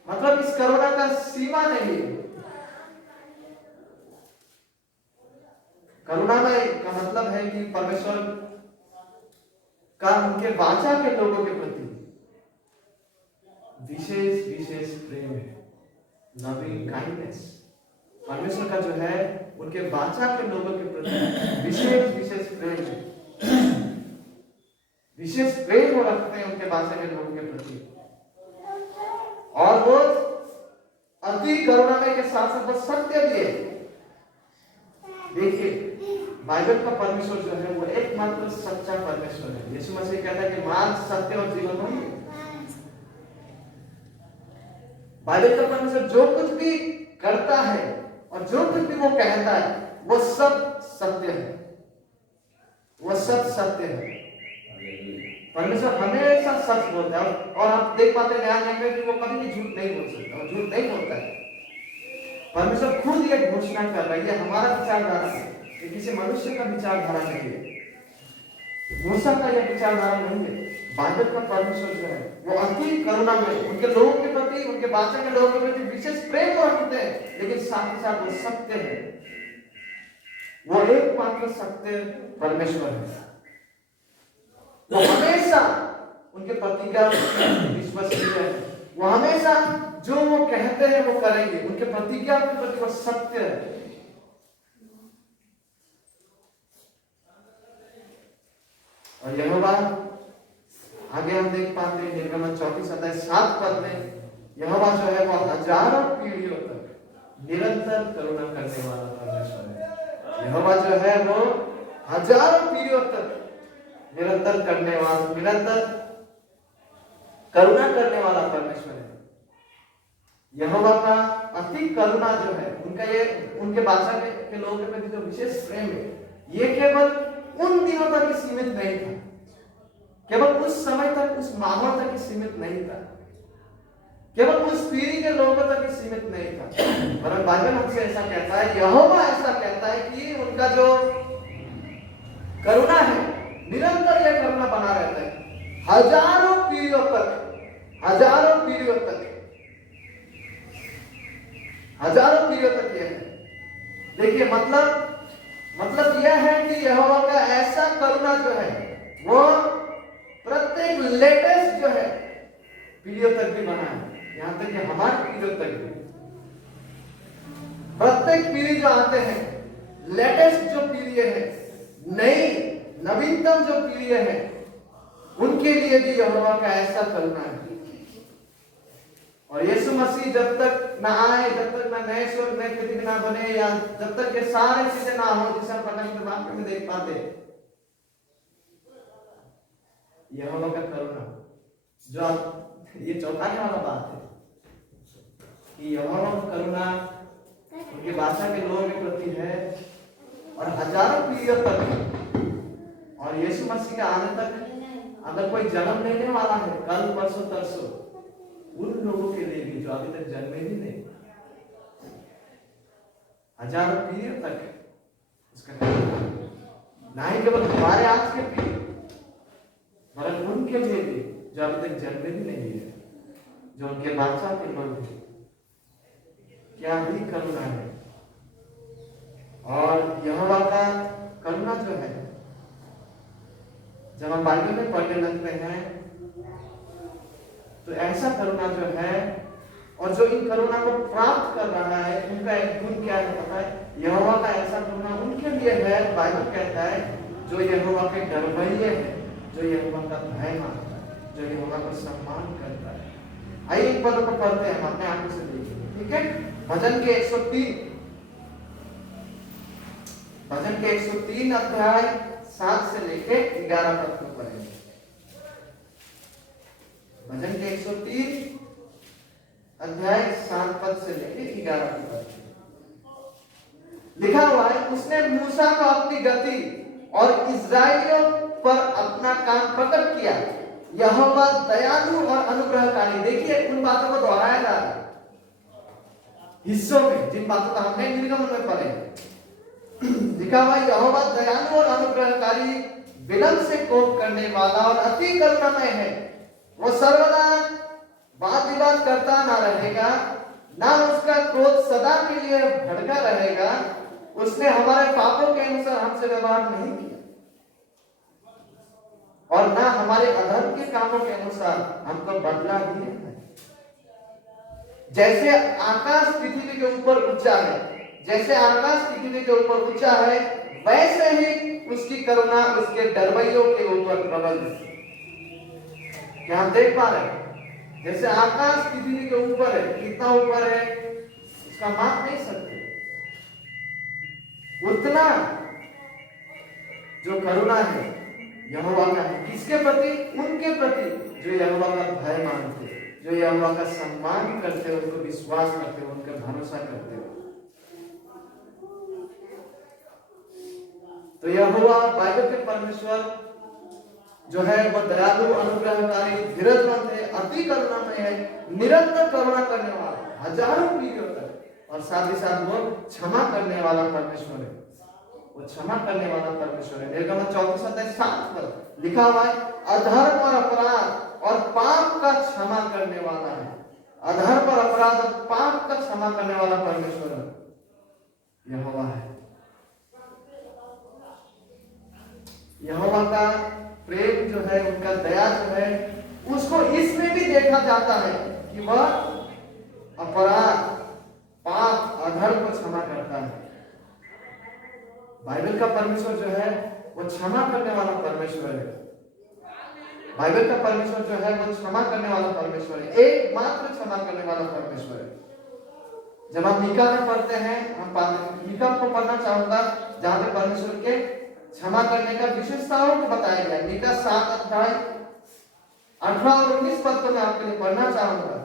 मतलब इस करुणा का सीमा नहीं है। करुणामय का मतलब है कि परमेश्वर का उनके वाचा के लोगों के प्रति विशेष विशेष प्रेम है, लविंग काइंडनेस। परमेश्वर का जो है उनके वाचा के लोगों के प्रति विशेष विशेष प्रेम है, विशेष प्रेम वो रखते हैं उनके वाचा के लोगों के प्रति। और वो अति करुणामय के साथ साथ वो सत्य भी है। देखिए बाइबल का परमेश्वर जो है वो एकमात्र सच्चा परमेश्वर है। यीशु मसीह कहता है कि मार्ग, सत्य और जीवन वही है। बाइबल का परमेश्वर जो कुछ भी करता है और जो कुछ भी वो कहता है वो सब सत्य है, वो सब सत्य है। परमेश्वर हमेशा सच बोलता है। और आप देख पाते हैं नया नियम में कि वो कभी भी झूठ नहीं बोल सकता, वो झूठ नहीं बोलता है। परमेश्वर खुद ये घोषणा कर रहा है, ये हमारा विचारधारा है, ये किसी मनुष्य का विचारधारा नहीं है, मूसा का यह विचारधारा नहीं है। बाइबल का परमेश्वर जो है वो अति करुणामय, उनके लोगों के प्रति, उनके वाचा के लोगों के प्रति विशेष प्रेम तो रखते हैं, लेकिन साथ ही साथ वो सत्य है, वो एकमात्र सत्य परमेश्वर है। वो हमेशा उनके प्रतिज्ञा विश्वसनीय है। वो हमेशा जो वो कहते हैं वो करेंगे, उनके प्रतिज्ञा के प्रति वो सत्य है। और यहोवा आगे हम देख पाते हैं निर्गमन 34:7 में, यहोवा जो है वो हजारों पीढ़ियों तक निरंतर करुणा करने वाला परमेश्वर है। यहोवा जो है वो हजारों पीढ़ियों तक निरंतर करुणा करने वाला परमेश्वर है। यहोवा का अति करुणा जो है, उनका ये उनके बादशाह के लोगों के प्रति जो विशेष प्रेम है, ये केवल उन दिनों तक ही सीमित नहीं था, केवल उस समय तक, उस माहौल तक ही सीमित नहीं था, केवल उस पीढ़ी के लोगों तक ही सीमित नहीं था, वरन बाइबल हमसे ऐसा कहता है, यहोवा ऐसा कहता है कि उनका जो करुणा है निरंतर यह करुणा बना रहता है हजारों पीढ़ियों तक, हजारों पीढ़ियों तक, हजारों पीढ़ियों तक यह है। देखिए मतलब यह है कि यहोवा का ऐसा करुणा जो है वो प्रत्येक लेटेस्ट जो है पीढ़ियों तक भी बना है, यहां तक कि हमारी पीढ़ियों तक भी। प्रत्येक पीढ़ी जो आते हैं, लेटेस्ट जो पीढ़ी है, नई नवीनतम जो पीढ़ी है, उनके लिए भी यहोवा का ऐसा करुणा है। और यीशु मसीह जब तक ना आए, जब तक ना नए स्वर्ग नए पृथ्वी ना बने, या जब तक ये सारी चीजें ना हो जिसे हम परमेश्वर वाक्य में देख पाते, यहोवा का करुणा जो आप, ये चौंकाने वाला बात है कि यहोवा का करुणा उनके बादशाह के लोगों के प्रति है और हजारों पीढ़ियों तक। और यीशु मसीह के आने तक अगर कोई जन्म लेने वाला है कल परसों तरसों, उन लोगों के लिए भी जो अभी तक जन्मे भी नहीं, हजारों पीढ़ियों तक उसका करुणा, ना ही केवल हमारे आज के पीढ़ी, वरन उनके लिए भी जो अभी तक जन्मे भी नहीं है, जो उनके बादशाह के लोग हैं। क्या ही करुणा है। और यहोवा का करुणा जो है, जब हम बाइबल में पढ़ने लगते हैं तो ऐसा करुणा जो है, और जो इन करुणा को प्राप्त कर रहा है, उनका एक गुण क्या है पता है? यहोवा का ऐसा करुणा उनके लिए है, बाइबल कहता है, जो यहोवा के डरवैये हैं, जो यहोवा का भय मानता है, जो यहोवा का सम्मान करता है। आइए एक पद को पढ़ते हैं, हम अपने आंखों से देखिए, ठीक है? भजन के 103 अध्याय 7 से लेके 11 पद को पढ़ेंगे। भजन के 103 अध्याय 7 पद से लेके 11 पद लिखा हुआ है, उसने मूसा को अपनी गति और इस्राएलियों पर अपना काम प्रकट किया। यहोवा दयालु और अनुग्रहकारी। देखिए उन बातों को दोहराया जा रहा है हिस्सों में, जिन बातों का हमने निर्गमन में पढ़े। लिखा हुआ यहोवा दयालु और अनुग्रहकारी, विलंब से कोप करने वाला और अति करुणामय है। वो सर्वदा वाद विवाद करता ना रहेगा, ना उसका क्रोध सदा के लिए भड़का रहेगा। उसने हमारे पापों के अनुसार हमसे व्यवहार नहीं किया और ना हमारे अधर्म के कामों के अनुसार हमको बदला दिया है। जैसे आकाश पृथ्वी के ऊपर ऊंचा है, जैसे आकाश पृथ्वी के ऊपर ऊंचा है, वैसे ही उसकी करुणा उसके डरवैयों के ऊपर प्रबल है। क्या हम देख पा रहे हैं? जैसे आकाश पृथ्वी के ऊपर है, कितना ऊपर है उसका माप नहीं सकते, उतना जो करुणा है यहोवा का है। किसके प्रति? उनके प्रति जो यहोवा का भय मानते, जो यहोवा का सम्मान करते, उनको विश्वास करते, उनका भरोसा करते हो। तो यहोवा बाइबल के परमेश्वर जो है वो दयालु, अनुग्रहकारी, धीरजवंत है, अति करुणामय है, निरंतर करुणा करने वाला हजारों पीढ़ियों तक, और साथ ही साथ वो क्षमा करने वाला परमेश्वर है। वो क्षमा करने वाला परमेश्वर है। निर्गमन 34:7 पर लिखा हुआ है, अधर्म और अपराध और पाप का क्षमा करने वाला है। अधर्म और अपराध और पाप का क्षमा करने वाला परमेश्वर यहोवा है। यहोवा का प्रेम जो है, उनका दया जो है, उसको इसमें भी देखा जाता है कि वह अपराध, पाप, अधर्म को क्षमा करता है। बाइबल का परमेश्वर जो है वो क्षमा करने वाला परमेश्वर है। बाइबल का परमेश्वर जो है वो क्षमा करने वाला परमेश्वर है, एकमात्र क्षमा करने वाला परमेश्वर है। जब हम मीका में पढ़ते हैं, हम मीका को पढ़ना चाहूंगा जहां पे परमेश्वर के क्षमा करने का विशेषताओं को बताया गया। मीका 7 अध्याय 18 और 19 पद को मैं आपके लिए पढ़ना चाहूंगा।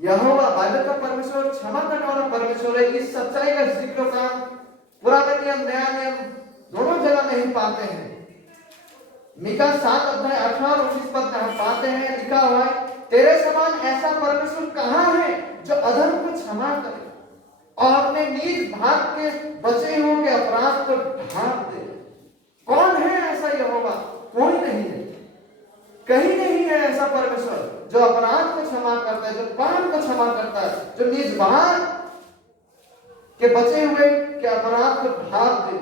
यहोवा बाइबल का परमेश्वर क्षमा करने वाला परमेश्वर है। इस सच्चाई का जिक्र का पुराना नियम, नया नियम दोनों जगह में ही पाते हैं। मीका 7 अध्याय 18 और 19 पद में हम पाते हैं, लिखा हुआ है, तेरे समान ऐसा परमेश्वर कहाँ है जो अधर्म को क्षमा करे और अपने निज भाग के बचे हुए के अपराध को ढांप दे। कौन है ऐसा यहोवा? कोई नहीं है, कहीं नहीं है ऐसा परमेश्वर जो अपराध को क्षमा करता है, जो पाप को क्षमा करता है, जो निज भाग के बचे हुए के अपराध को ढांप दे।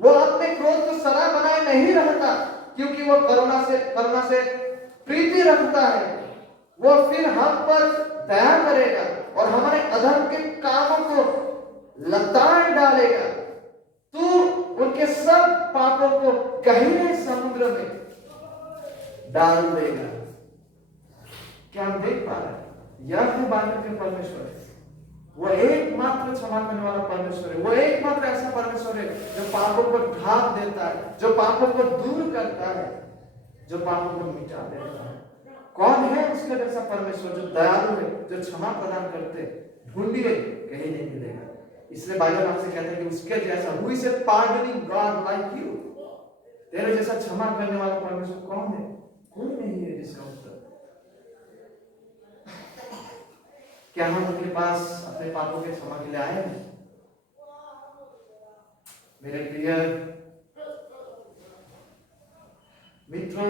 वो अपने क्रोध को सदा बनाए नहीं रहता, क्योंकि वो करुणा से प्रीति रखता है। वो फिर हम पर दया करेगा और हमारे अधर्म के कामों को लताड़ डालेगा। तू उनके सब पापों को गहरे समुद्र में डाल देगा। क्या हम देख पा रहे हैं? यह है बाइबल के परमेश्वर। वो एकमात्र क्षमा करने वाला परमेश्वर है। वो एकमात्र ऐसा परमेश्वर है जो पापों को ढांप देता है, जो पापों को दूर करता है, जो पापों को मिटा देता है। कौन है उसके जैसा परमेश्वर जो दयालु है, जो क्षमा प्रदान करते? ढूंढिए, कहीं नहीं मिलेगा। इसलिए बाइबल आपसे कहता है कि उसके जैसा, who is a pardoning God like you? तेरे जैसा क्षमा करने वाला परमेश्वर कौन है? कोई नहीं है जिसका उत्तर। क्या हम उनके पास अपने पापों के क्षमा के लिए आए हैं? मेरे प्रिय मित्रों,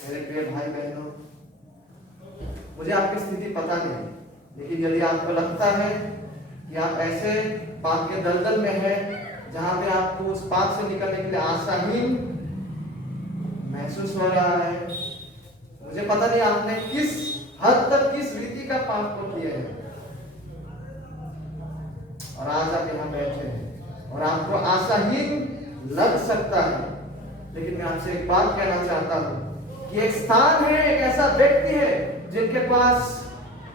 मेरे प्रिय भाई बहनों, मुझे आपकी स्थिति पता नहीं, लेकिन यदि आपको लगता है कि आप ऐसे पाप के दलदल में हैं जहां पे आपको उस पाप से निकलने के लिए आशाहीन महसूस हो रहा है, मुझे पता नहीं आपने किस हद तक किस रीति का पाप को किया है, और आज आप यहाँ बैठे हैं और आपको आशाहीन लग सकता है, लेकिन मैं आपसे एक बात कहना चाहता हूं कि एक स्थान है, एक ऐसा व्यक्ति है जिनके पास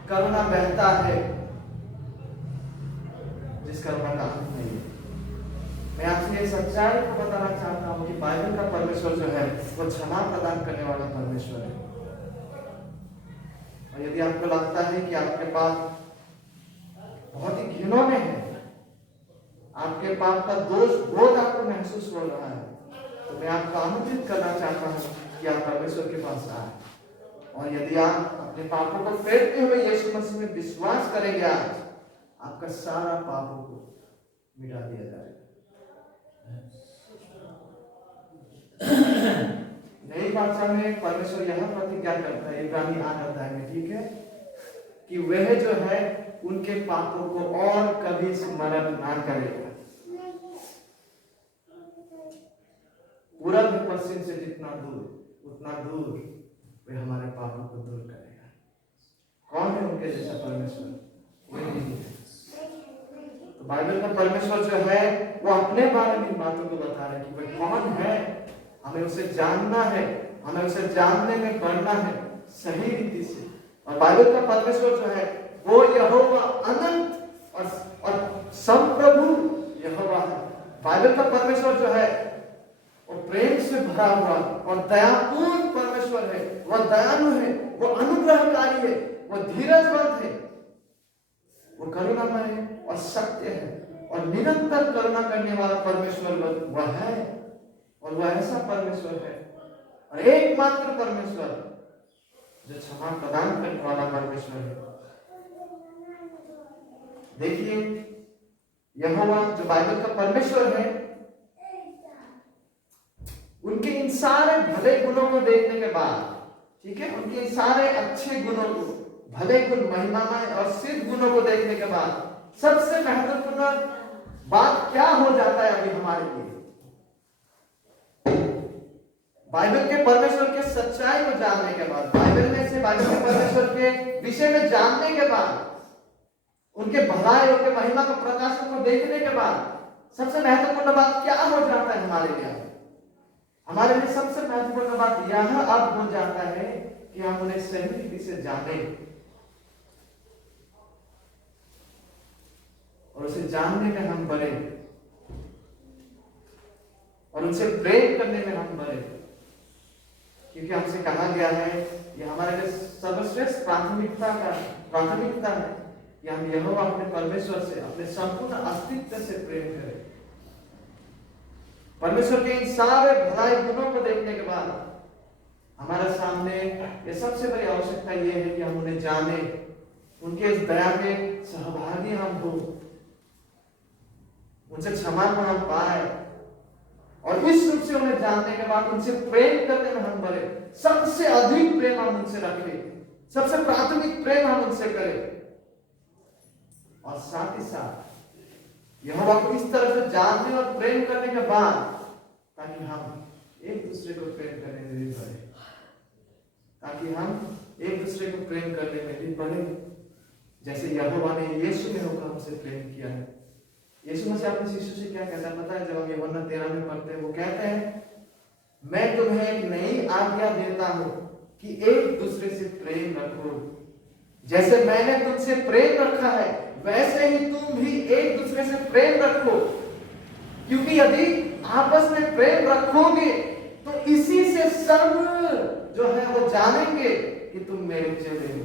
करुणा बहता है, जिस करुणा का अंत नहीं है। मैं आपसे ये सच्चाई को बताना चाहता हूं कि बाइबल का परमेश्वर जो है वो क्षमा प्रदान करने वाला परमेश्वर है। और यदि आपको लगता है कि आपके पाप बहुत ही घिनौने हैं, आपके पाप का दोष बोध आपको महसूस हो रहा है, तो मैं आपको आमंत्रित करना चाहता हूं कि आप परमेश्वर के पास आए, और यदि आप अपने पापों को फेरते हुए यीशु मसीह में विश्वास करेंगे, आज आपका सारा पापों को मिटा दिया जाएगा। नई भाषा में परमेश्वर यह प्रतिज्ञा करता है, इब्रानी 8 अध्याय में, ठीक है, कि वह जो है उनके पापों को और कभी स्मरण ना करेगा। पूरब पश्चिम से जितना दूर, उतना दूर वह हमारे पापों को दूर करेगा। कौन है उनके जैसा परमेश्वर? कोई नहीं है। तो बाइबल का परमेश्वर जो है वो अपने बारे में इन बातों को बता रहे हैं कि वह कौन है। हमें उसे जानना है, हमें उसे जानने में बढ़ना है सही रीति से। और बाइबल का परमेश्वर जो है वो यहोवा अनंत और संप्रभु यहोवा है। बाइबल का परमेश्वर जो है वो प्रेम से भरा हुआ और दयापूर्ण परमेश्वर है। वह दयालु है, वो अनुग्रहकारी है, वो धीरजवंत है, वो करुणामय है और सत्य है, और निरंतर करुणा करने वाला परमेश्वर वह है। और वह ऐसा परमेश्वर है और एकमात्र परमेश्वर जो क्षमा प्रदान करने वाला परमेश्वर है। देखिए, यहोवा जो बाइबल का परमेश्वर है, उनके इन सारे भले गुणों को देखने के बाद, ठीक है, उनके इन सारे अच्छे गुणों को, भले गुण, महिमामय और सिद्ध गुणों को देखने के बाद सबसे महत्वपूर्ण बात क्या हो जाता है अभी हमारे लिए? बाइबल के परमेश्वर के सच्चाई को जानने के बाद, बाइबल के परमेश्वर के विषय में जानने के बाद, उनके भलाई और महिमा का प्रकाशन को देखने के बाद सबसे महत्वपूर्ण बात क्या हो जाता है हमारे लिए? हमारे लिए सबसे महत्वपूर्ण बात यह अब हो जाता है कि हम उन्हें सही रीति से जाने और उसे जानने में हम बढ़े और उनसे प्रेम करने में हम बढ़े, क्योंकि हमसे कहा गया है यह हमारे लिए सर्वश्रेष्ठ प्राथमिकता है कि हम यहोवा अपने परमेश्वर से अपने संपूर्ण अस्तित्व से प्रेम करें। परमेश्वर के इन सारे भलाई गुणों को देखने के बाद हमारे सामने ये सबसे बड़ी आवश्यकता ये है कि हम उन्हें जाने, उनके इस दया के सहभागी हम हो, उनसे क्षमा हम पाए और इस रूप से उन्हें जानने के बाद उनसे प्रेम करने में हम बढ़े। सबसे अधिक प्रेम हम उनसे रखें, सबसे प्राथमिक प्रेम हम उनसे करें और साथ ही साथ यहोवा को इस तरह से जानने और प्रेम करने के बाद ताकि हम एक दूसरे को प्रेम करने में भी बढ़े, ताकि हम एक दूसरे को प्रेम करने में भी बढ़े, जैसे यहोवा ने यीशु में होकर हमसे प्रेम किया है। यीशु मसीह अपने शिष्यों से क्या कहता है पता है? जब हम यूहन्ना 13 में पढ़ते हैं, वो कहते हैं मैं तुम्हें एक नई आज्ञा देता हूं कि एक दूसरे से प्रेम रखो, जैसे मैंने तुमसे प्रेम रखा है वैसे ही तुम भी एक दूसरे से प्रेम रखो, क्योंकि यदि आपस में प्रेम रखोगे तो इसी से सब जो है वो जानेंगे कि तुम मेरे चेले हो।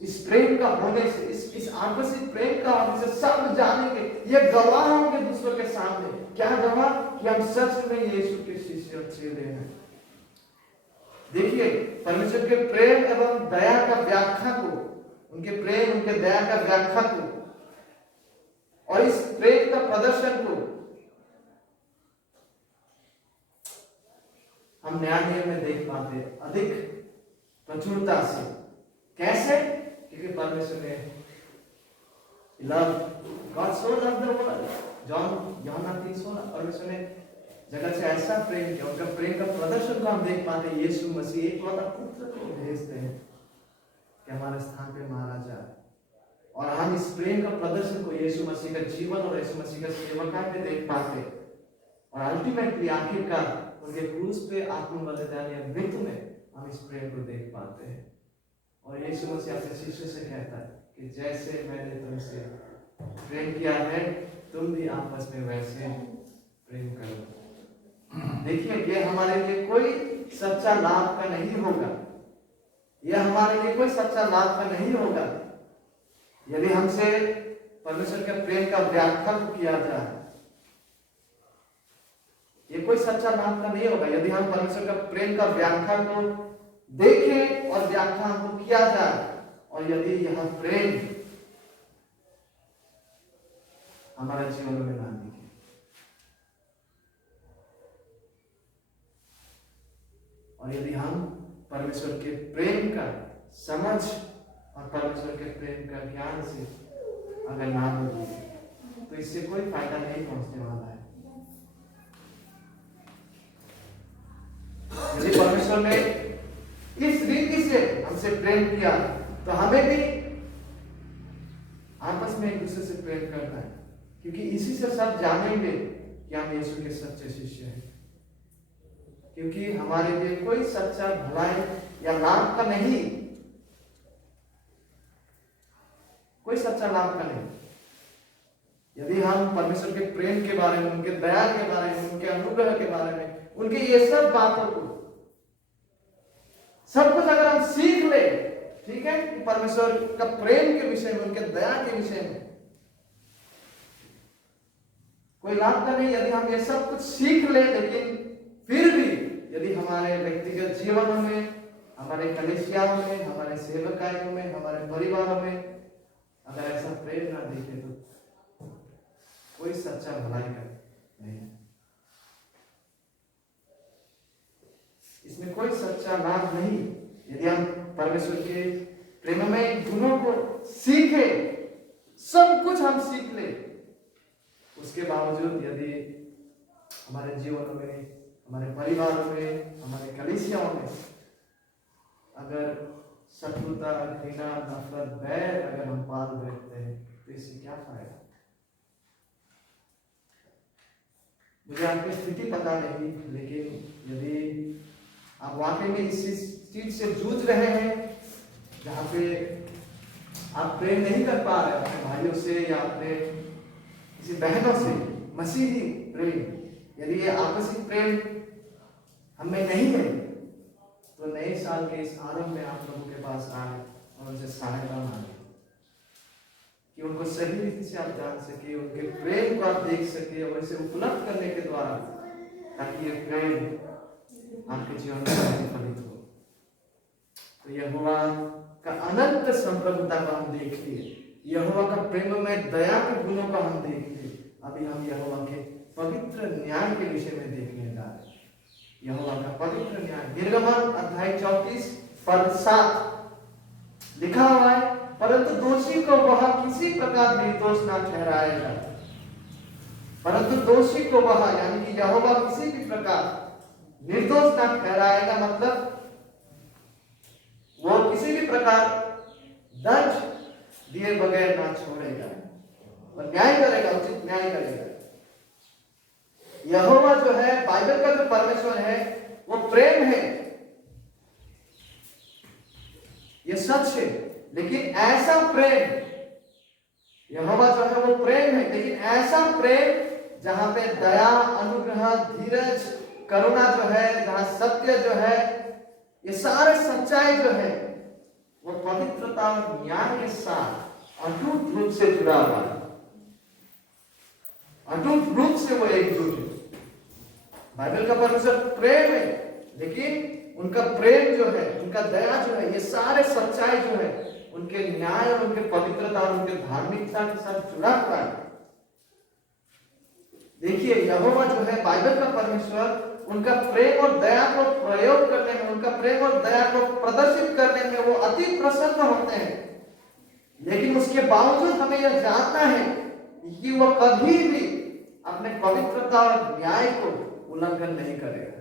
इस प्रेम का होने से, इस आपसी प्रेम का होने से सब जानेंगे, ये गवाह होंगे दूसरों के सामने। क्या गवाह? कि हम सच में यीशु के शिष्य और चेले हैं। देखिए, परमेश्वर के प्रेम एवं दया का व्याख्या को, उनके प्रेम उनके दया का व्याख्या को और इस प्रेम का प्रदर्शन को हम नया नियम में देख पाते हैं अधिक प्रचुरता से। कैसे? क्योंकि परमेश्वर ने God so loved the world, यूहन्ना 3:16, परमेश्वर ने जगत से ऐसा प्रेम किया, उनका प्रेम का प्रदर्शन को हम देख पाते हैं। यीशु मसीह एकलौता पुत्र को भेजते हैं कि हमारे स्थान पे मारा जाए, और हम इस प्रेम का प्रदर्शन को यीशु मसीह का जीवन और यीशु मसीह का सेवकाई में देख पाते हैं, और अल्टीमेटली आखिरकार उनके क्रूस पे आत्म बलिदान या मृत्यु में हम इस प्रेम को देख पाते हैं। और यीशु मसीह अपने शिष्यों से कहता है कि जैसे मैंने तुमसे प्रेम किया है तुम भी आपस में वैसे प्रेम करो। देखिए, ये हमारे लिए कोई सच्चा लाभ का नहीं होगा, यह हमारे लिए कोई सच्चा लाभ का नहीं होगा यदि हमसे परमेश्वर के प्रेम का व्याख्या किया जाए। ये कोई सच्चा लाभ का नहीं होगा यदि हम परमेश्वर का प्रेम का व्याख्या को देखें और व्याख्या हमको किया जाए, और यदि यह प्रेम हमारे जीवन में ना दिखे। और यदि हम परमेश्वर के प्रेम का समझ और परमेश्वर के प्रेम का ज्ञान से अगर ना हो तो इससे कोई फायदा नहीं पहुंचने वाला है। यदि परमेश्वर ने इस रीति से हमसे प्रेम किया तो हमें भी आपस में एक दूसरे से प्रेम करना है, क्योंकि इसी से सब जानेंगे कि हम यीशु के सच्चे शिष्य हैं। क्योंकि हमारे लिए कोई सच्चा भलाई या लाभ का नहीं, कोई सच्चा लाभ का नहीं यदि हम परमेश्वर के प्रेम के बारे में, उनके दया के बारे में, उनके अनुग्रह के बारे में, उनके ये सब बातों को सब कुछ अगर हम सीख ले, ठीक है, कि परमेश्वर का प्रेम के विषय में, उनके दया के विषय में कोई लाभ का नहीं यदि हम ये सब कुछ सीख ले, लेकिन फिर भी यदि हमारे व्यक्तिगत जीवनों में, हमारे कलीसियाओं में, हमारे सेवकायों में, हमारे परिवारों में अगर ऐसा प्रेम ना दिखे तो कोई सच्चा भलाई का नहीं, इसमें कोई सच्चा लाभ नहीं। यदि हम परमेश्वर के प्रेममय गुणों को सीखे, सब कुछ हम सीख ले, उसके बावजूद यदि हमारे जीवन में हमारे परिवारों में, हमारे कलीसियाओं में अगर शत्रुता, घृणा, नफरत, बैर अगर हम पाल बैठते हैं तो इससे क्या फायदा? मुझे आपकी स्थिति पता नहीं, लेकिन यदि आप वाकई में इस चीज से जूझ रहे हैं जहाँ पे आप प्रेम नहीं कर पा रहे अपने भाइयों से या अपने किसी बहनों से, मसीही प्रेम, यदि ये आपसी प्रेम हमें नहीं है, तो नए साल के इस आरंभ में आप लोगों के पास आए और उनसे सहायता मांगे कि उनको सही रीति से आप जान सके, उनके प्रेम को आप देख सके और इसे उपलब्ध करने के द्वारा, ताकि ये प्रेम आपके जीवन में फलित हो। तो यहोवा का अनंत संपन्नता को हम देखते हैं, यहोवा का प्रेम में दया के गुणों को हम देखते हैं। अभी हम यहोवा के पवित्र न्याय के विषय में देखने जा रहे हैं। यहोवा का पवित्र न्याय, निर्गमन अध्याय 34 पद 7 लिखा हुआ है, परंतु दोषी को वह किसी प्रकार निर्दोष ना ठहराएगा। परंतु दोषी को वह, यानी कि यहोवा किसी भी प्रकार निर्दोष ना ठहराएगा, मतलब वो किसी भी प्रकार दंड दिए बगैर ना छोड़ेगा, वो न्याय करेगा, उचित न्याय करेगा। यहोवा जो है, बाइबल का जो परमेश्वर है, वो प्रेम है, ये सच है। लेकिन ऐसा प्रेम, यहोवा जो है वो प्रेम है, लेकिन ऐसा प्रेम जहां पे दया, अनुग्रह, धीरज, करुणा जो है, जहां सत्य जो है, ये सारे सच्चाई जो है, वो पवित्रता और न्याय के साथ अटूट रूप से जुड़ा हुआ है, अटूट रूप से वो एकजुट है। बाइबल का परमेश्वर प्रेम है, लेकिन उनका प्रेम जो है, उनका दया जो है, ये सारे सच्चाई जो है, उनके न्याय और उनके पवित्रता और उनके धार्मिकता के साथ जुड़ा हुआ है। देखिए, यहोवा जो है, बाइबल का परमेश्वर, उनका प्रेम और दया को प्रयोग करने में, उनका प्रेम और दया को प्रदर्शित करने में वो अति प्रसन्न होते हैं। लेकिन उसके बावजूद हमें यह जानना है कि वो कभी भी अपने पवित्रता और न्याय को उल्लंघन नहीं करेगा।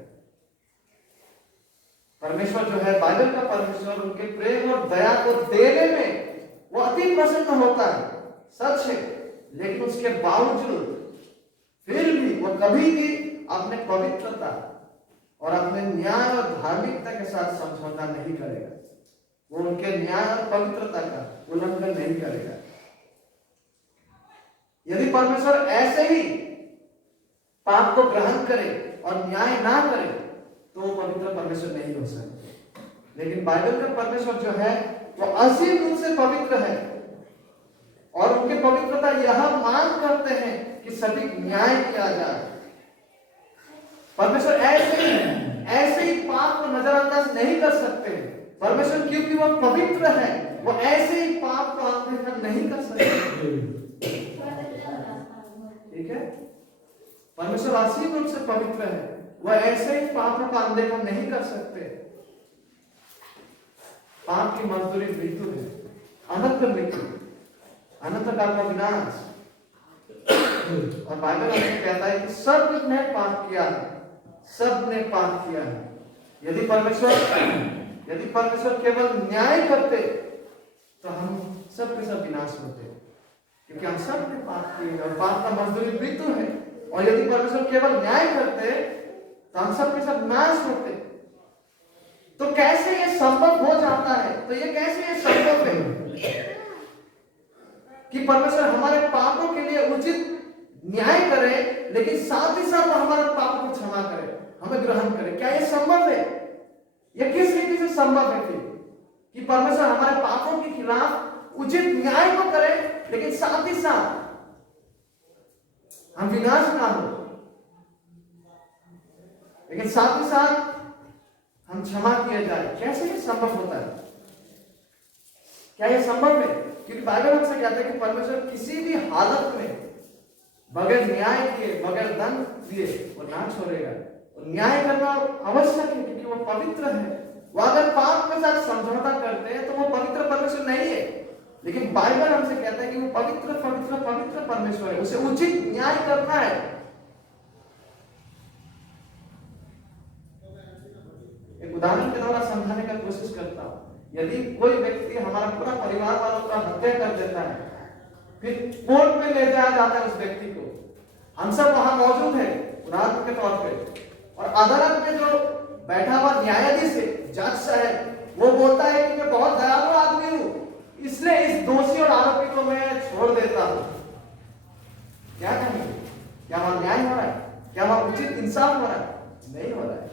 परमेश्वर जो है, बाइबल का परमेश्वर, उनके प्रेम और दया को देने में वो अति प्रसन्न होता है, सच है। लेकिन उसके बावजूद फिर भी वो कभी भी अपने पवित्रता और अपने न्याय और धार्मिकता के साथ समझौता नहीं करेगा। वो उनके न्याय और पवित्रता का उल्लंघन नहीं करेगा। यदि परमेश्वर ऐसे ही पाप को ग्रहण करे और न्याय ना करे तो वो पवित्र परमेश्वर नहीं हो सकते। लेकिन बाइबल का परमेश्वर जो है, वो असीम रूप से पवित्र है और उनके पवित्रता यह मांग करते हैं कि सटीक न्याय किया जाए। परमेश्वर ऐसे ही पाप को नजरअंदाज नहीं कर सकते। परमेश्वर क्योंकि वो पवित्र है, वो ऐसे ही पाप को अनदेखा नहीं कर सकते। ठीक है, परमेश्वर असीम रूप से पवित्र है, वह ऐसे ही पापों का अनदेखा नहीं कर सकते। पाप की मजदूरी मृत्यु है, अनंत मृत्यु, अनंत काल का विनाश। और बाइबल हमें कहता है कि सब ने पाप किया है, सब ने पाप किया है। यदि परमेश्वर केवल न्याय करते तो हम सब के सब विनाश होते, क्योंकि हम सब ने पाप किए और पाप का मजदूरी मृत्यु है। और यदि परमेश्वर केवल न्याय करते तो हम सब के सब नाश होते। तो कैसे ये संभव हो जाता है? तो ये कैसे ये संभव है कि परमेश्वर हमारे पापों के लिए उचित न्याय करे, लेकिन साथ ही साथ हमारे पापों को क्षमा करे, हमें ग्रहण करे? क्या ये संभव है? ये किस रीति से संभव है कि परमेश्वर हमारे पापों के खिलाफ उचित न्याय को करे, लेकिन साथ ही साथ हम विनाश ना हो, लेकिन साथ ही साथ हम क्षमा किए जाए? कैसे ये संभव होता है? क्या ये संभव है? क्योंकि बाइबल हमसे कहता है कि परमेश्वर किसी भी हालत में बगैर न्याय किए, बगैर दंड दिए वो ना छोड़ेगा। न्याय करना आवश्यक है, क्योंकि वो पवित्र है। वो अगर पाप के साथ समझौता करते हैं तो वो पवित्र परमेश्वर नहीं है। लेकिन बाइबल हमसे कहता है कि वो पवित्र पवित्र पवित्र परमेश्वर है, उसे उचित न्याय करना है। यदि कोई व्यक्ति हमारा पूरा परिवार वालों का हत्या कर देता है, फिर कोर्ट में ले जाया जाता है उस व्यक्ति को, हम सब वहां मौजूद है उदाहरण के तौर पे, और अदालत में जो बैठा हुआ न्यायाधीश है, जज है, वो बोलता है कि मैं बहुत दयालु आदमी हूं, इसलिए इस दोषी और आरोपी को मैं छोड़ देता हूं। क्या कहेंगे? क्या वहां न्याय हो रहा है? क्या वहां उचित इंसाफ हो रहा है? नहीं हो रहा है।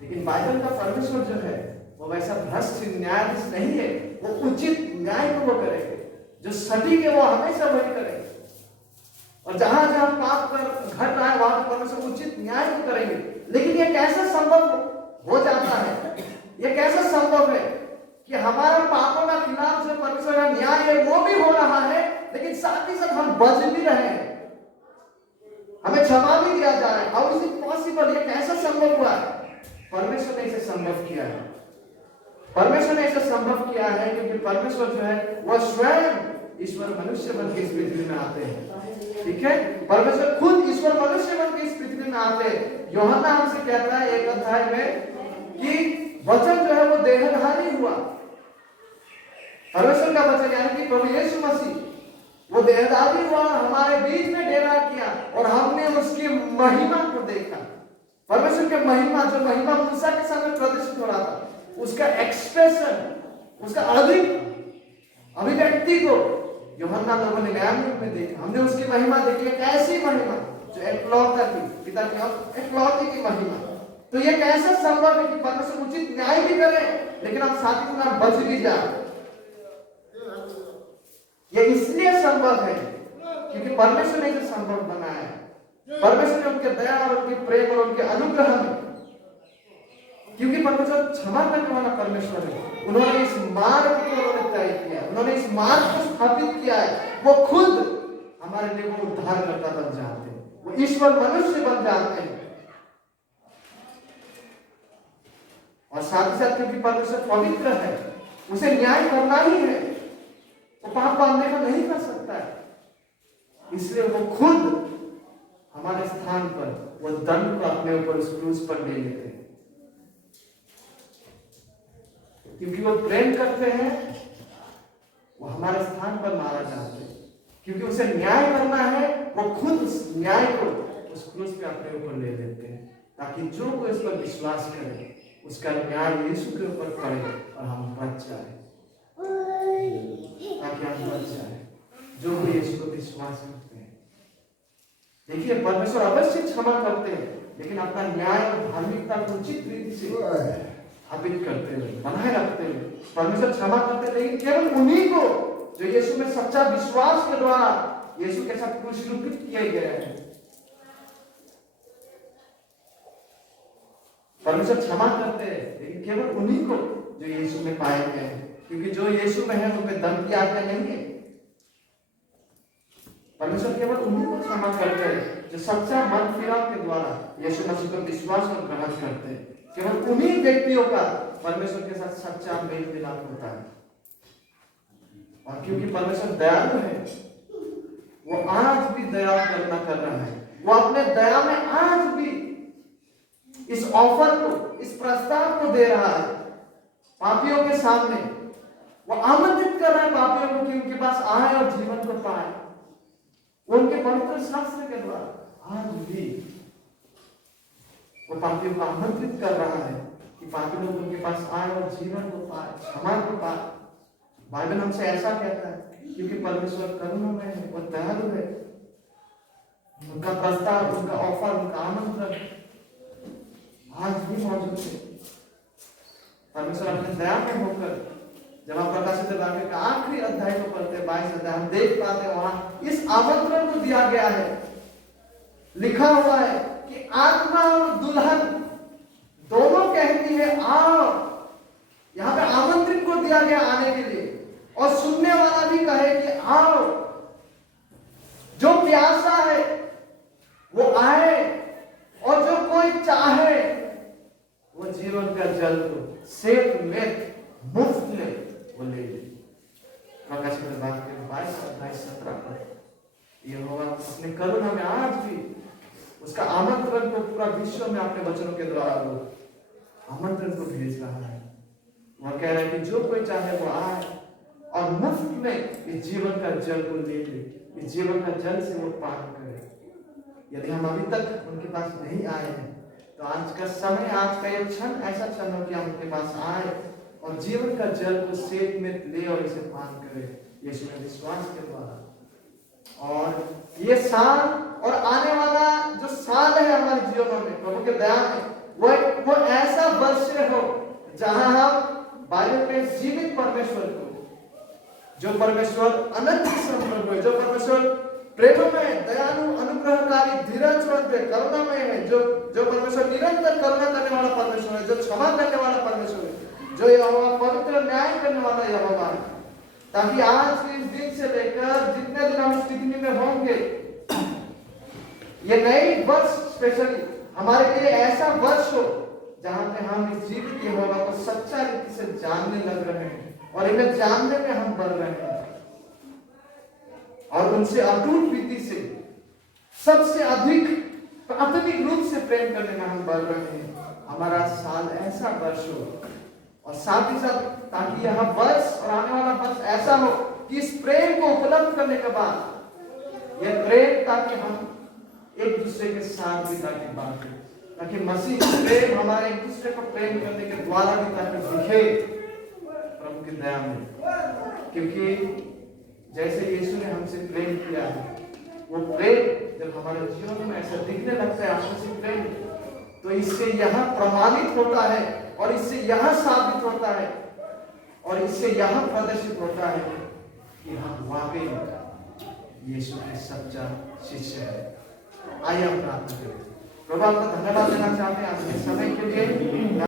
लेकिन बाइबल का परमेश्वर जो है वो वैसा भ्रष्ट न्यायाधीश नहीं है, वो उचित न्याय को वो करेंगे, जो सटीक है वो हमेशा वही करेंगे, और जहां जहां पाप कर घट रहा है वहां परमेश्वर उचित न्याय को करेंगे। लेकिन ये कैसे संभव हो जाता है? ये कैसे संभव है कि हमारा पापों का खिलाफ जो परमेश्वर का न्याय है वो भी हो रहा है, लेकिन साथ ही साथ हम बच भी रहे हैं, हमें क्षमा भी दिया जा रहा है? How is it possible? ये कैसे संभव हुआ है? परमेश्वर ने इसे संभव किया है। परमेश्वर ने इसे संभव किया है क्योंकि परमेश्वर जो है वह स्वयं ईश्वर मनुष्य बन के इस पृथ्वी में आते हैं। ठीक है, परमेश्वर खुद ईश्वर मनुष्य बन के इस पृथ्वी में आते हैं। यूहन्ना हमसे कहता है एक अध्याय में कि वचन जो है वो देहधारी हुआ। परमेश्वर का वचन यानी कि प्रभु यीशु मसीह वो देहधारी हुआ, हमारे बीच में डेरा किया और हमने उसकी महिमा को देखा। परमेश्वर के महिमा, जो महिमा मूसा के सामने प्रदर्शित हो रहा था, उसका एक्सप्रेशन, उसका अभिव्यक्ति को यूहन्ना लोगों ने नया रूप में देखा। हमने उसकी महिमा देखी, एक ऐसी महिमा जो एकलौता थी, पिता की एकलौती की महिमा। तो ये कैसे संभव है कि परमेश्वर उचित न्याय भी करे लेकिन हम साथ ही साथ बच भी जाए? ये इसलिए संभव है क्योंकि परमेश्वर ने इसे संभव बनाया है। परमेश्वर ने उनके दया और उनके प्रेम और उनके अनुग्रह में, क्योंकि परमेश्वर क्षमा करने वाला परमेश्वर है, उन्होंने इस मार्ग को उन्होंने तय किया, उन्होंने इस मार्ग को स्थापित किया है। वो खुद हमारे लिए वो उद्धारकर्ता बन जाते हैं, वो ईश्वर मनुष्य बन जाते हैं। और साथ ही साथ क्योंकि परमेश्वर पवित्र है, उसे न्याय करना ही है, वो पाप बांधने को नहीं कर सकता है, इसलिए वो खुद हमारे स्थान पर वो दंड को अपने ऊपर उस क्रूस पर ले लेते हैं। क्योंकि वो प्रेम करते हैं, वो हमारे स्थान पर मारा जाते हैं। क्योंकि उसे न्याय करना है, वो खुद उस न्याय को उस क्रूस पे अपने ऊपर ले लेते हैं, ताकि जो कोई इस पर विश्वास करे उसका न्याय यीशु के ऊपर पड़े और हम बच जाए, ताकि हम बच जाए जो कोई यीशु को विश्वास करते हैं। देखिए, परमेश्वर अवश्य क्षमा करते हैं, लेकिन अपना न्याय और धार्मिकता को उचित रीति से स्थापित करते हुए, बनाए रखते हुए परमेश्वर क्षमा करते हैं, लेकिन केवल उन्हीं को जो यीशु में सच्चा विश्वास के द्वारा यीशु के साथ क्रूसीकृत किए गए हैं। परमेश्वर क्षमा करते हैं, लेकिन केवल उन्हीं को जो यीशु में पाए गए हैं, क्योंकि जो यीशु में है उनमें दंड की आज्ञा नहीं है। परमेश्वर केवल उन्हीं को क्षमा करते हैं जो सच्चा मन फिराव के द्वारा यीशु मसीह को विश्वास और ग्रहण करते हैं। केवल उन्हीं व्यक्तियों का परमेश्वर के साथ सच्चा मेल मिलाप होता है। और क्योंकि परमेश्वर दयालु है, वो आज भी दया करना कर रहा है। वो अपने दया में आज भी इस ऑफर को, इस प्रस्ताव को दे रहा है पापियों के सामने। वो आमंत्रित कर रहा है पापियों को कि उनके पास आए और जीवन को पाए। वो उनके पवित्र शास्त्र के द्वारा आज भी वो पापियों को आमंत्रित कर रहा है कि पापी लोग उनके पास आए और जीवन को पाए, क्षमा को पाए। बाइबल हमसे ऐसा कहता है क्योंकि परमेश्वर करुणामय है, वो दयालु है। उनका प्रस्ताव, उनका ऑफर, उनका आमंत्रण आज भी मौजूद है। परमेश्वर अपने दया में होकर, जब हम प्रकाशित वाक्य का आखिरी अध्याय को पढ़ते हैं, 22 अध्याय, हम देख पाते हैं वहां इस आमंत्रण को दिया गया है। लिखा हुआ है कि आत्मा और दुल्हन दोनों कहती है आओ। यहां पे आमंत्रित को दिया गया आने के लिए, और सुनने वाला भी कहे कि आओ। जो प्यासा है वो आए, और जो कोई चाहे वो जीवन का जल को सेठ में मुफ्त में वो ले ले। प्रकाशित वाक्य 22 अध्याय 17 पर यहोवा अपने करुणा में आज भी उसका आमंत्रण को पूरा विश्व में अपने वचनों के द्वारा वो आमंत्रण को भेज रहा है। वह कह रहा है कि जो कोई चाहे वो आए और मुफ्त में इस जीवन का जल को ले ले, इस जीवन का जल से वो पान करे। यदि हम अभी तक उनके पास नहीं आए हैं तो आज का समय, आज का ये क्षण ऐसा क्षण हो कि हम उनके पास आए और जीवन का जल को सेक में ले और इसे पान करें यीशु में विश्वास के द्वारा। और ये साल और आने वाला जो साल है हमारे जीवनों में प्रभु के दया में वो ऐसा वर्ष हो जहां हम बाइबल में जीवित परमेश्वर को, जो परमेश्वर अनंत संप्रभु है, जो परमेश्वर प्रेममय, दयालु, अनुग्रहकारी, धीरजवंत, करुणामय है, जो परमेश्वर निरंतर करुणा करने वाला परमेश्वर है, जो क्षमा करने वाला परमेश्वर है, जो यहोवा पवित्र न्याय करने वाला यहोवा है। ताकि आज के इस दिन से लेकर जितने दिन हम इस पृथ्वी में होंगे, ये नई वर्ष स्पेशली हमारे लिए ऐसा वर्ष हो जहां पे हम इस जीवित यहोवा को सच्चा रीति से जानने लग रहे हैं और इन्हें जानने में हम बढ़ रहे हैं और उनसे अटूट प्रीति से सबसे अधिक प्राथमिक रूप से प्रेम करने में हम बढ़ रहे हैं। हमारा साल ऐसा वर्ष हो और साथ ही साथ ताकि यह वर्ष और आने वाला वर्ष ऐसा हो कि इस प्रेम को उपलब्ध करने के बाद यह प्रेम ताकि हम एक दूसरे के साथ भी ताकि बांटें, ताकि मसीह प्रेम हमारे एक दूसरे को प्रेम करने के द्वारा भी ताकि दिखे प्रभु की दया में। क्योंकि जैसे यीशु ने हमसे प्रेम किया है, वो प्रेम जब हमारे जीवन में ऐसा दिखने लगता है आपसी प्रेम, तो इससे यह प्रमाणित होता है और इससे यह साबित होता है और इससे यह प्रदर्शित होता है कि हम वाकई यीशु के सच्चा शिष्य है। आइए हम प्रार्थना करें। प्रभु आपका धन्यवाद देना चाहते हैं आपके समय के लिए।